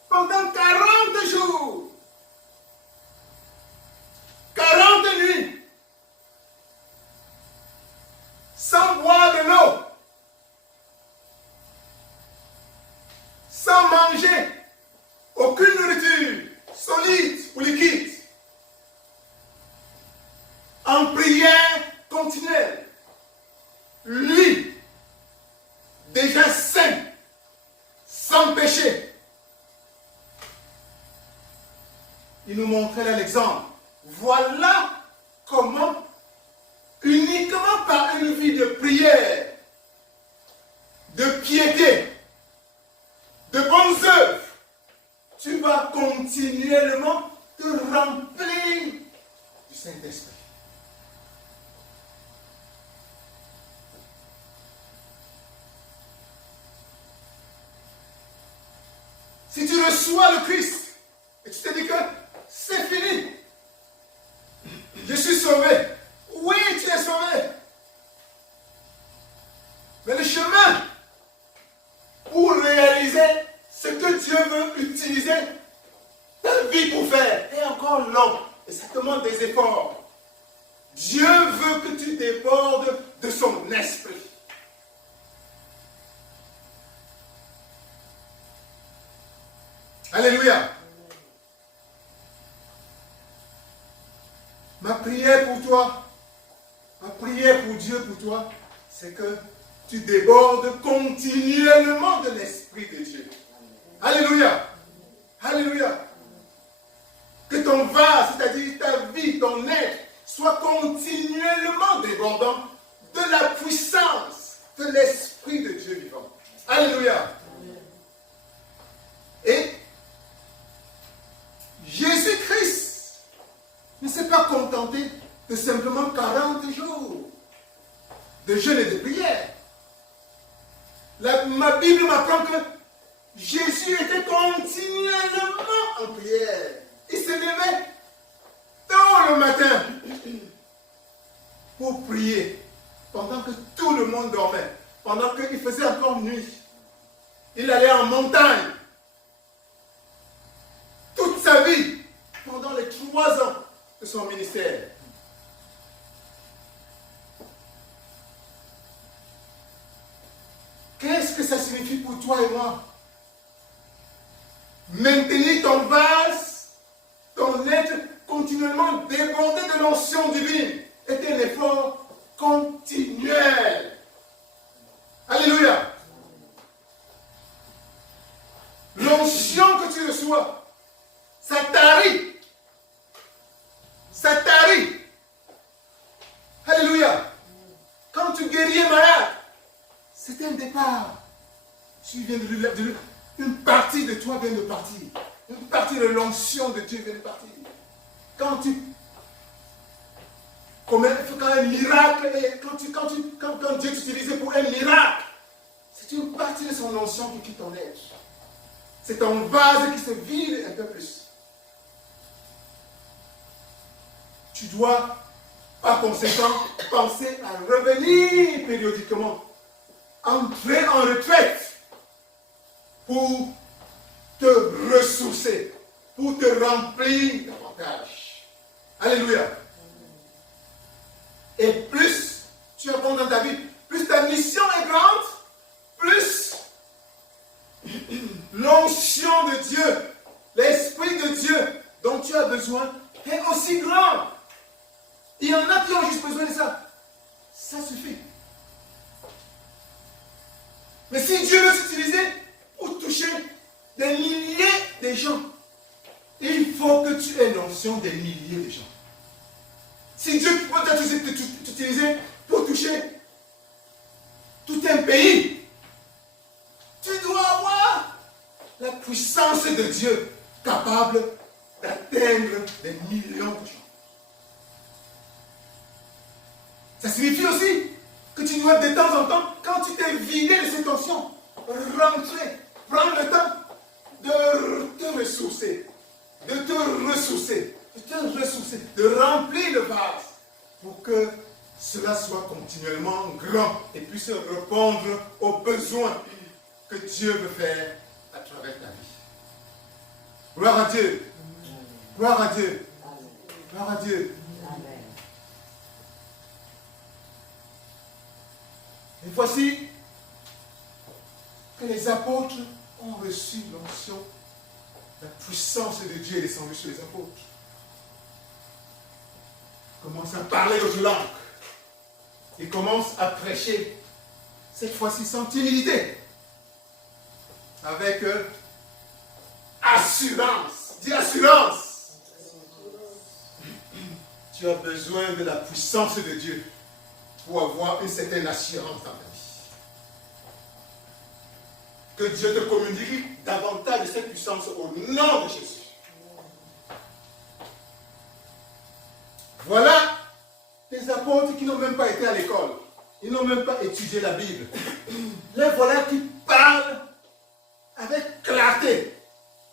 pendant 40 jours. 40 nuits. Sans boire de l'eau. Sans manger aucune nourriture solide ou liquide. En prière continuelle. Lui, déjà saint, sans péché. Il nous montrait là l'exemple. Voilà comment, uniquement par une vie de prière, de piété, de bonnes œuvres, tu vas continuellement te remplir du Saint-Esprit. Si tu reçois le Christ et tu te dis que c'est fini, je suis sauvé. Oui, tu es sauvé. Mais le chemin pour réaliser ce que Dieu veut utiliser ta vie pour faire est encore long. Et ça demande des efforts. Dieu veut que tu débordes de son esprit. Alléluia. Ma prière pour toi, ma prière pour Dieu pour toi, c'est que tu débordes continuellement de l'Esprit de Dieu. Alléluia. Alléluia. Que ton vase, c'est-à-dire ta vie vie, ton être, soit continuellement débordant de la puissance de l'Esprit de Dieu vivant. Alléluia. Et Jésus-Christ ne s'est pas contenté de simplement 40 jours de jeûne et de prière. Ma Bible m'apprend que Jésus était continuellement en prière. Il se levait tôt le matin pour prier pendant que tout le monde dormait, pendant qu'il faisait encore nuit. Il allait en montagne. Toute sa vie, pendant les 3 ans de son ministère. Qu'est-ce que ça signifie pour toi et moi? Maintenir ton vase, ton être continuellement débordé de l'onction divine est un effort continuel. Alléluia. L'onction que tu reçois, ça tarit. Ça tarit. Alléluia. Quand tu guéris un malade, c'est un départ. Tu viens une partie de toi vient de partir. Une partie de l'onction de Dieu vient de partir. Quand un miracle, quand Dieu t'utilise pour un miracle, c'est une partie de son onction qui quitte ton être. C'est ton vase qui se vide un peu plus. Tu dois, par conséquent, penser à revenir périodiquement, entrer en retraite pour te ressourcer, pour te remplir davantage. Alléluia. Et plus tu avances dans ta vie, plus ta mission est grande, plus l'onction de Dieu, l'Esprit de Dieu dont tu as besoin est aussi grand. Il y en a qui ont juste besoin de ça. Ça suffit. Mais si Dieu veut s'utiliser pour toucher des milliers de gens, il faut que tu aies l'onction des milliers de gens. Si Dieu peut t'utiliser pour toucher tout un pays, tu dois avoir la puissance de Dieu capable d'atteindre des millions de gens. Ça signifie aussi que tu dois de temps en temps, quand tu t'es vidé de cette onction, rentrer, prendre le temps de te ressourcer, de remplir le vase pour que cela soit continuellement grand et puisse répondre aux besoins que Dieu veut faire à travers ta vie. Gloire à Dieu. Gloire à Dieu. Gloire à Dieu. Et voici que les apôtres ont reçu l'onction, la puissance de Dieu est descendue sur les apôtres. Ils commencent à parler aux langues. Ils commencent à prêcher, cette fois-ci sans timidité, avec assurance. Dis assurance. Tu as besoin de la puissance de Dieu pour avoir une certaine assurance dans ta vie. Que Dieu te communique davantage de cette puissance au nom de Jésus. Voilà des apôtres qui n'ont même pas été à l'école. Ils n'ont même pas étudié la Bible. Les voilà qui parlent avec clarté,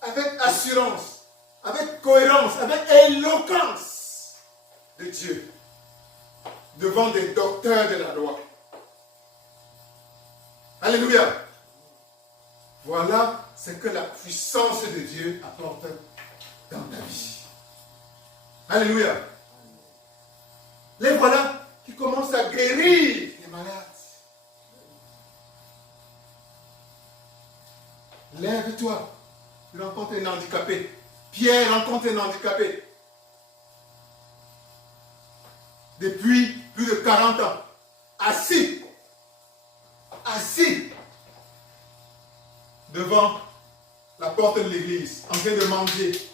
avec assurance, avec cohérence, avec éloquence de Dieu devant des docteurs de la loi. Alléluia. Voilà ce que la puissance de Dieu apporte dans ta vie. Alléluia. Les voilà qui commencent à guérir les malades. Lève-toi. Tu rencontres un handicapé. Pierre rencontre un handicapé. Depuis plus de 40 ans. Assis devant la porte de l'église, en train de manger,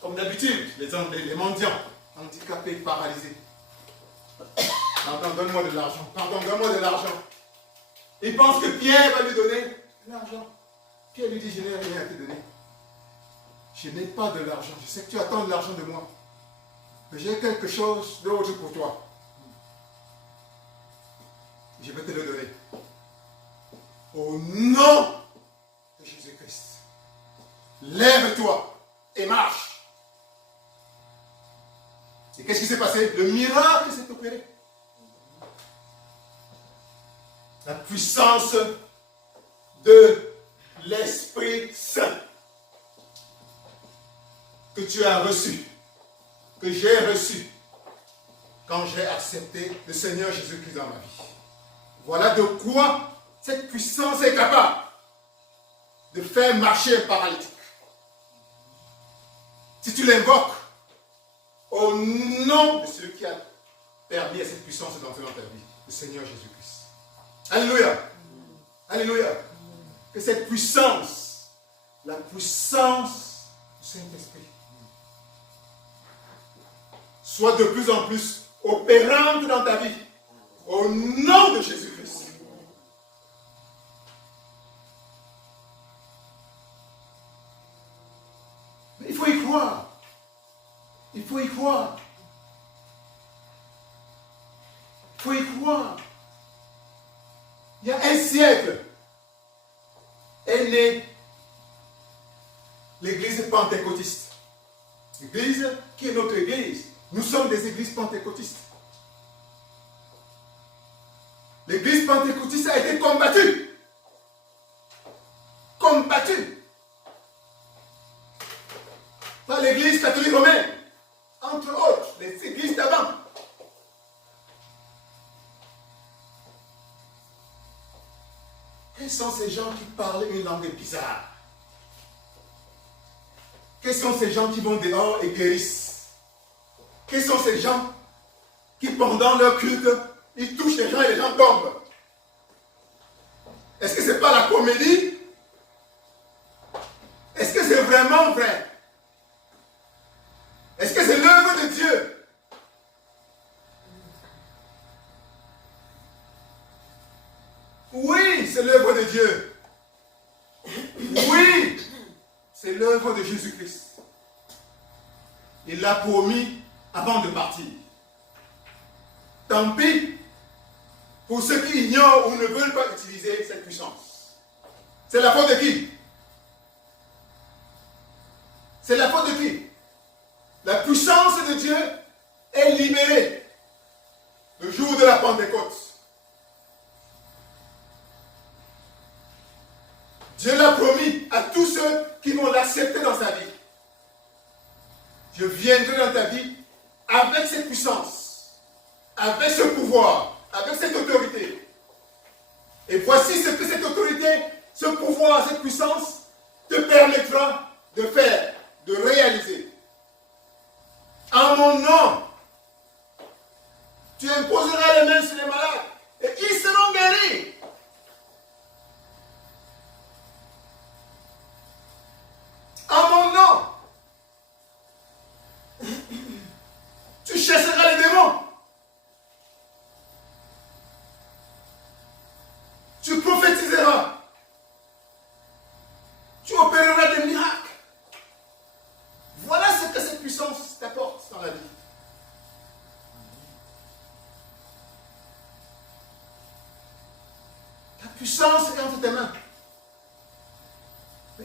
comme d'habitude, les mendiants, handicapé, paralysé. Pardon, donne-moi de l'argent. Pardon, donne-moi de l'argent. Il pense que Pierre va lui donner l'argent. Pierre lui dit, je n'ai rien à te donner. Je n'ai pas de l'argent. Je sais que tu attends de l'argent de moi. Mais j'ai quelque chose d'autre pour toi. Je vais te le donner. Au nom de Jésus-Christ. Lève-toi et marche. Et qu'est-ce qui s'est passé? Le miracle s'est opéré. La puissance de l'Esprit Saint que tu as reçu, que j'ai reçu quand j'ai accepté le Seigneur Jésus-Christ dans ma vie. Voilà de quoi cette puissance est capable de faire marcher un paralytique. Si tu l'invoques au nom de celui qui a permis à cette puissance d'entrer dans ta vie, le Seigneur Jésus-Christ. Alléluia. Alléluia. Que cette puissance, la puissance du Saint-Esprit, soit de plus en plus opérante dans ta vie. Au nom de Jésus-Christ. Mais il faut y croire. Il faut y croire. Il faut y croire. Il y a un siècle est née l'église pentecôtiste. L'église qui est notre église. Nous sommes des églises pentecôtistes. L'église pentecôtiste a été combattue. Combattue. Par l'église catholique romaine. Entre autres, les églises d'avant. Quels sont ces gens qui parlent une langue bizarre? Quels sont ces gens qui vont dehors et guérissent? Quels sont ces gens qui, pendant leur culte, ils touchent les gens et les gens tombent? Est-ce que ce n'est pas la comédie? Est-ce que c'est vraiment vrai? Est-ce que c'est l'œuvre de Dieu? Oui, c'est l'œuvre de Dieu. Oui, c'est l'œuvre de Jésus-Christ. Il l'a promis avant de partir. Tant pis pour ceux qui ignorent ou ne veulent pas utiliser cette puissance. C'est la faute de qui? C'est la faute de qui? La puissance de Dieu est libérée le jour de la Pentecôte. Dieu l'a promis à tous ceux qui vont l'accepter dans sa vie. Je viendrai dans ta vie avec cette puissance, avec ce pouvoir, avec cette autorité. Et voici ce que cette autorité, ce pouvoir, cette puissance te permettra de faire, de réaliser. En mon nom, tu imposeras les mains sur les malades et ils seront guéris. En mon nom, tu chasseras les démons. Tu prophétiseras. Tu opéreras des miracles. Voilà ce que cette puissance t'apporte dans la vie. La puissance est entre tes mains.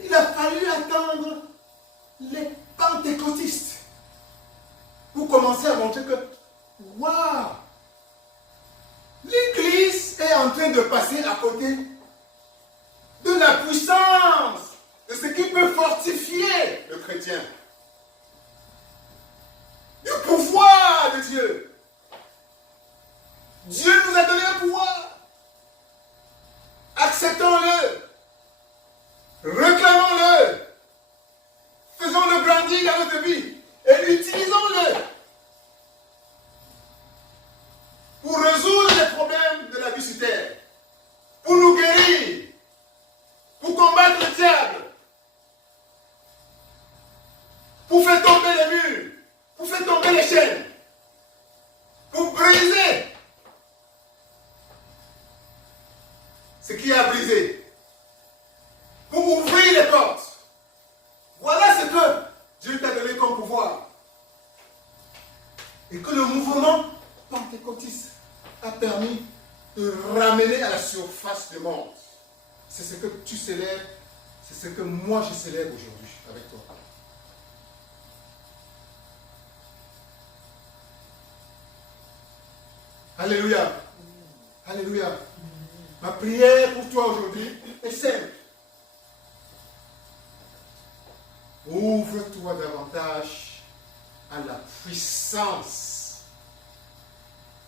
Il a fallu attendre les pentecôtistes pour commencer à montrer que, waouh, l'Église est en train de passer à côté de la puissance, de ce qui peut fortifier le chrétien, du pouvoir de Dieu. Dieu nous a donné un pouvoir. Acceptons-le. Réclamons-le. Faisons-le brandir dans notre vie et utilisons-le pour résoudre les problèmes de la vie sur terre, pour nous guérir, pour combattre le diable, pour faire tomber les murs, pour faire tomber les chaînes. ce qui a brisé, pour ouvrir les portes. Voilà ce que Dieu t'a donné comme pouvoir. Et que le mouvement pentecôtiste a permis de ramener à la surface du monde. C'est ce que tu célèbres, c'est ce que moi je célèbre aujourd'hui avec toi. Alléluia. Alléluia. Ma prière pour toi aujourd'hui est simple. Ouvre-toi davantage à la puissance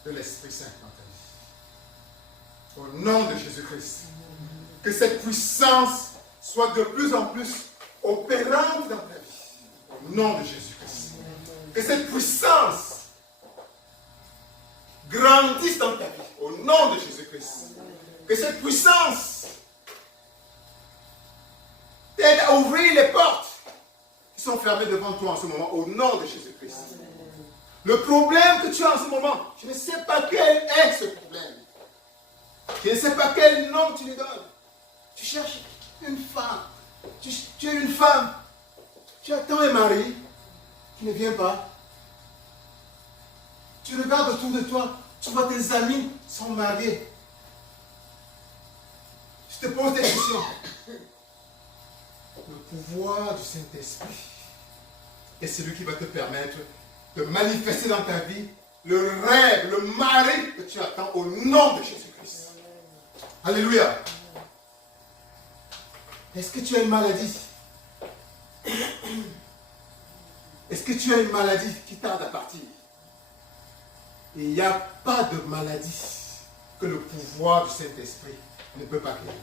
de l'Esprit Saint dans ta vie. Au nom de Jésus-Christ. Que cette puissance soit de plus en plus opérante dans ta vie. Au nom de Jésus-Christ. Que cette puissance grandisse dans ta vie. Au nom de Jésus-Christ. Que cette puissance t'aide à ouvrir les portes qui sont fermées devant toi en ce moment. Au nom de Jésus-Christ. Le problème que tu as en ce moment, je ne sais pas quel est ce problème. Je ne sais pas quel nom tu lui donnes. Tu cherches une femme. Tu es une femme. Tu attends un mari qui ne vient pas. Tu regardes autour de toi. Tu vois tes amis sont mariés. Je te pose des questions. Le pouvoir du Saint-Esprit est celui qui va te permettre de manifester dans ta vie le rêve, le mari que tu attends au nom de Jésus-Christ. Alléluia. Est-ce que tu as une maladie? Est-ce que tu as une maladie qui tarde à partir? Il n'y a pas de maladie que le pouvoir du Saint-Esprit ne peut pas guérir.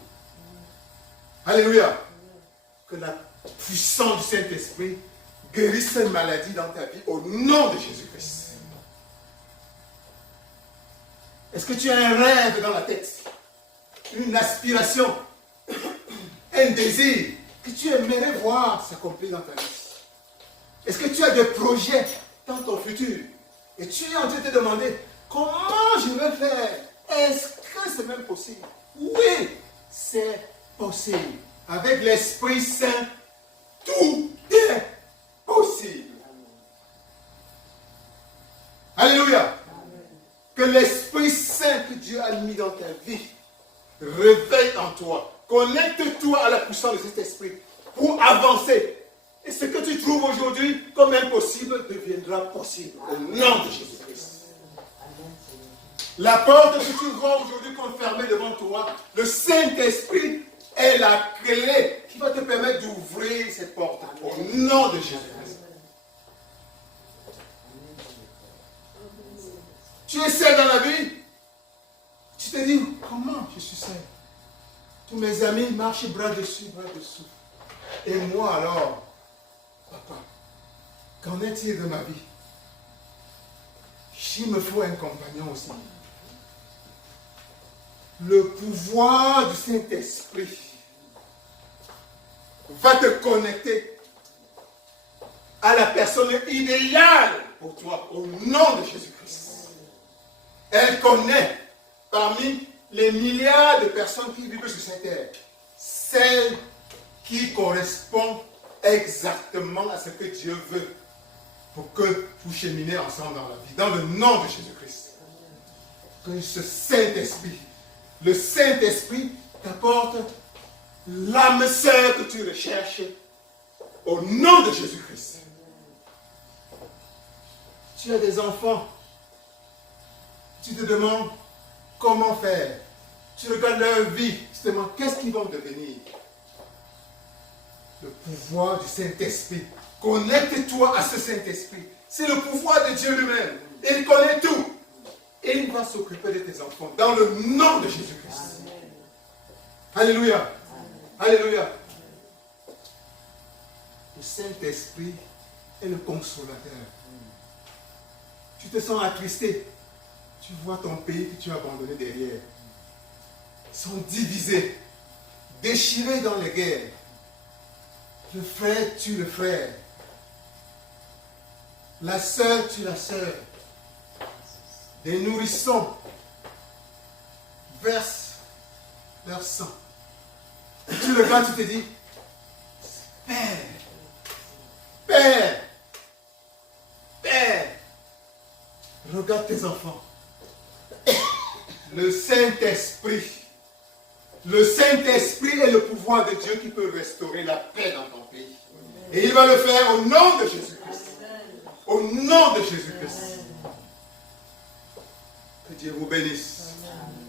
Alléluia. Que la puissance du Saint-Esprit guérisse cette maladie dans ta vie au nom de Jésus-Christ. Est-ce que tu as un rêve dans la tête? Une aspiration? Un désir que tu aimerais voir s'accomplir dans ta vie? Est-ce que tu as des projets dans ton futur? Et tu es en train de te demander, comment je vais faire? Est-ce que c'est même possible? Oui, c'est possible. Avec l'Esprit Saint, tout est possible. Alléluia. Que l'Esprit Saint que Dieu a mis dans ta vie réveille en toi. Connecte-toi à la puissance de cet esprit pour avancer. Et ce que tu trouves aujourd'hui comme impossible deviendra possible au nom de Jésus-Christ. La porte que tu vois aujourd'hui comme fermée devant toi, le Saint-Esprit est la clé qui va te permettre d'ouvrir cette porte au nom de Jésus-Christ. Tu es seul dans la vie. Tu te dis, comment je suis seul? Tous mes amis marchent bras dessus, bras dessous. Et moi alors, papa, qu'en est-il de ma vie? Il me faut un compagnon aussi. Le pouvoir du Saint-Esprit va te connecter à la personne idéale pour toi, au nom de Jésus-Christ. Elle connaît parmi les milliards de personnes qui vivent sur cette terre, celle qui correspond exactement à ce que Dieu veut pour que vous cheminiez ensemble dans la vie. Dans le nom de Jésus-Christ. Que ce Saint-Esprit, le Saint-Esprit t'apporte l'âme sœur que tu recherches au nom de Jésus-Christ. Tu as des enfants. Tu te demandes comment faire. Tu regardes leur vie. Tu te demandes qu'est-ce qu'ils vont devenir. Le pouvoir du Saint-Esprit. Connecte-toi à ce Saint-Esprit. C'est le pouvoir de Dieu lui-même. Il connaît tout. Et il va s'occuper de tes enfants dans le nom de Jésus-Christ. Alléluia. Alléluia. Le Saint-Esprit est le consolateur. Tu te sens attristé. Tu vois ton pays que tu as abandonné derrière. Ils sont divisés, déchirés dans les guerres. Le frère tue le frère. La sœur tue la sœur. Des nourrissons versent leur sang. Tu le regardes, tu te dis, Père, Père, Père, regarde tes enfants. Le Saint-Esprit est le pouvoir de Dieu qui peut restaurer la paix dans ton pays. Et il va le faire au nom de Jésus-Christ. Au nom de Jésus-Christ. Que Dieu vous bénisse.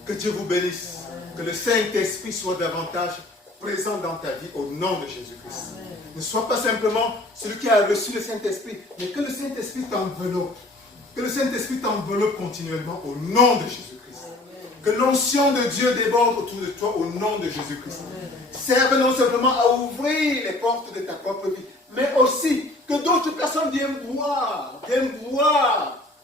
Que Dieu vous bénisse. Que le Saint-Esprit soit davantage présent dans ta vie au nom de Jésus-Christ. Ne sois pas simplement celui qui a reçu le Saint-Esprit, mais que le Saint-Esprit t'enveloppe. Que le Saint-Esprit t'enveloppe continuellement au nom de Jésus-Christ. Que l'onction de Dieu déborde autour de toi au nom de Jésus-Christ. Serve non simplement à ouvrir les portes de ta propre vie, mais aussi que d'autres personnes viennent boire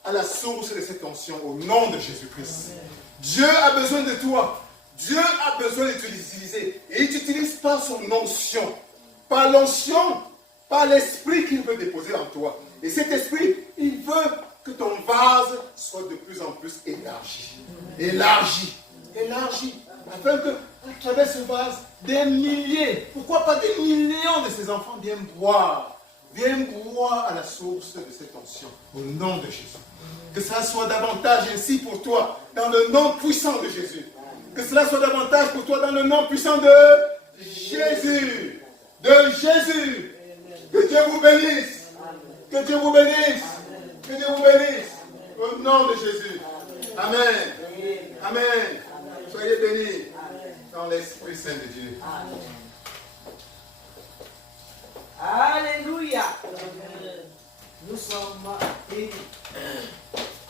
à la source de cette onction au nom de Jésus-Christ. Dieu a besoin de toi. Dieu a besoin de t'utiliser. Et il t'utilise par son onction. Par l'onction, par l'esprit qu'il veut déposer en toi. Et cet esprit, il veut que ton vase soit de plus en plus élargi. Élargi. Afin que, à travers ce vase, des milliers, pourquoi pas des millions de ces enfants viennent boire à la source de cette onction. Au nom de Jésus. Que cela soit davantage ainsi pour toi, dans le nom puissant de Jésus. Que cela soit davantage pour toi, dans le nom puissant de Jésus. De Jésus. Que Dieu vous bénisse. Que Dieu vous bénisse. Que Dieu vous bénisse. Au nom de Jésus. Amen. Amen. Soyez bénis dans l'Esprit Saint de Dieu. Alléluia. Nous sommes bénis.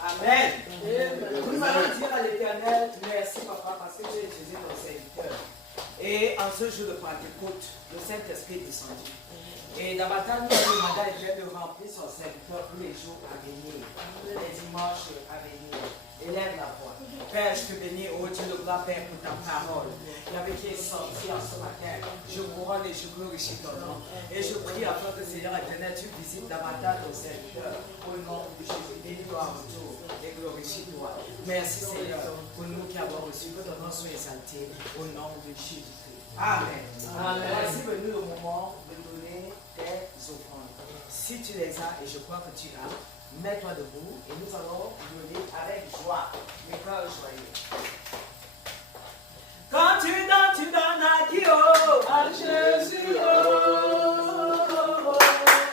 Amen. Nous allons dire à l'Éternel, merci papa parce que tu as utilisé ton serviteur. Et en ce jour de Pentecôte, le Saint-Esprit est descendu. Et davantage, nous avons demandé à l'Éternel de remplir son serviteur tous les jours à venir, les dimanches à venir. Élève la voix. Père, je te bénis, oh Dieu de gloire, Père, pour ta parole. Il y avait qui est sorti en ce matin. Je couronne et je glorifie ton nom. Et je prie afin que Seigneur éternel, tu visites davantage ton serviteur. Au nom de Jésus, bénis-toi en retour et glorifie-toi. Merci Seigneur pour nous qui avons reçu. Que ton nom soit exalté au nom de Jésus-Christ. Amen. Voici venu le moment de donner tes offrandes. Si tu les as, et je crois que tu as, mets-toi debout et nous allons donner avec joie, le cœur joyeux. Quand tu donnes à qui oh, à Jésus oh,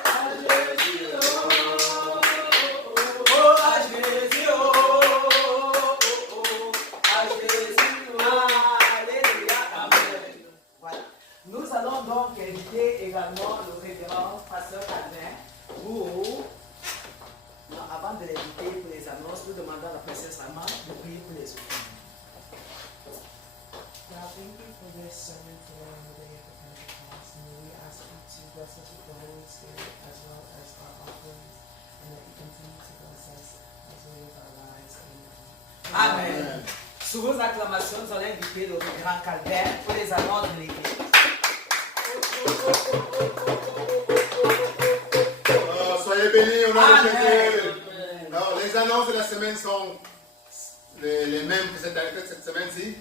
à Jésus oh, à Jésus oh, à Jésus alléluia, amen. Voilà. Nous allons donc inviter également le révérend pasteur Calvin pour avant de l'inviter pour les annonces, nous demandons à la princesse Rama de prier pour les offrandes. God, thank you for this sermon today on the day of the Pentecost. And we ask you to bless us with the Holy Spirit as well as our offerings, and that you continue to bless us as we live our lives. Amen. Amen. Sous vos acclamations, nous allons inviter le grand Calvin pour les annonces de l'église. Soyez bénis au nom de Jésus. Alors, les annonces de la semaine sont les mêmes que cette semaine-ci.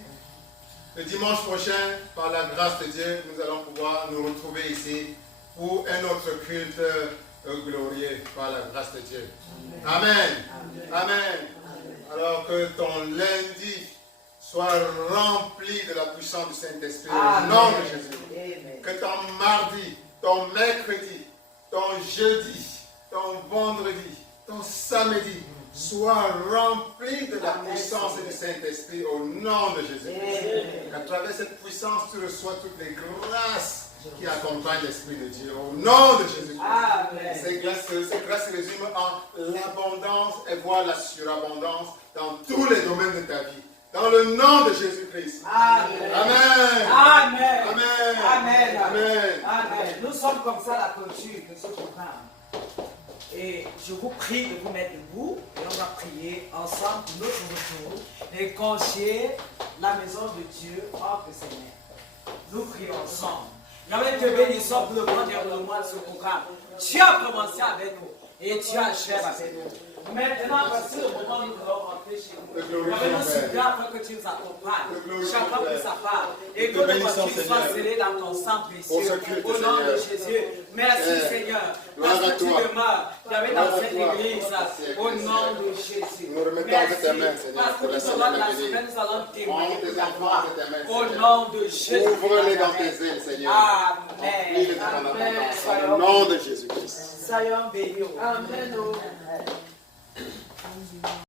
Le dimanche prochain, par la grâce de Dieu, nous allons pouvoir nous retrouver ici pour un autre culte glorieux par la grâce de Dieu. Amen. Amen. Alors que ton lundi soit rempli de la puissance du Saint-Esprit au nom de Jésus. Que ton mardi, ton mercredi, ton jeudi, ton vendredi, ton samedi soit rempli de la puissance du Saint-Esprit au nom de Jésus. À travers cette puissance, tu reçois toutes les grâces qui accompagnent l'Esprit de Dieu au nom de Jésus. Ces grâces se résument en l'abondance et voire la surabondance dans tous les domaines de ta vie. Dans le nom de Jésus-Christ. Amen. Amen. Amen. Amen. Amen. Amen. Amen. Nous sommes comme ça à la clôture de ce programme. Et je vous prie de vous mettre debout et on va prier ensemble pour notre retour et confier la maison de Dieu entre ses mains. Nous prions ensemble. J'avais te bénissons pour le premier mois de ce programme. Tu as commencé avec nous. Et tu achèves avec nous. Maintenant, voici le moment où nous allons rentrer chez nous. Te glorifions, Revenons sur Père. toi afin que tu nous accompagnes. Te glorifions, Chacun pour Père. sa part. Et que Te notre bénissons, vie soit Seigneur. scellée dans ton sang Pour précieux. ce culte, Au nom de Seigneur. Jésus. Merci Père. Seigneur. Gloire Parce à que tu toi. demeures. Tu avais Gloire dans à cette toi. église. Au nom de Jésus. Nous remettons Merci. entre tes mains, Seigneur, Parce que pour la tout au long de la semaine à venir. semaine, nous allons témoigner Prends tes de ta enfants gloire. entre tes mains, Au Seigneur. nom de Jésus. Ouvre-les dans tes ailes, Seigneur. Amen. Remplis-les de ton Amen. abondance. Au nom de Jésus-Christ. Soyons bénis. Amen. Oh.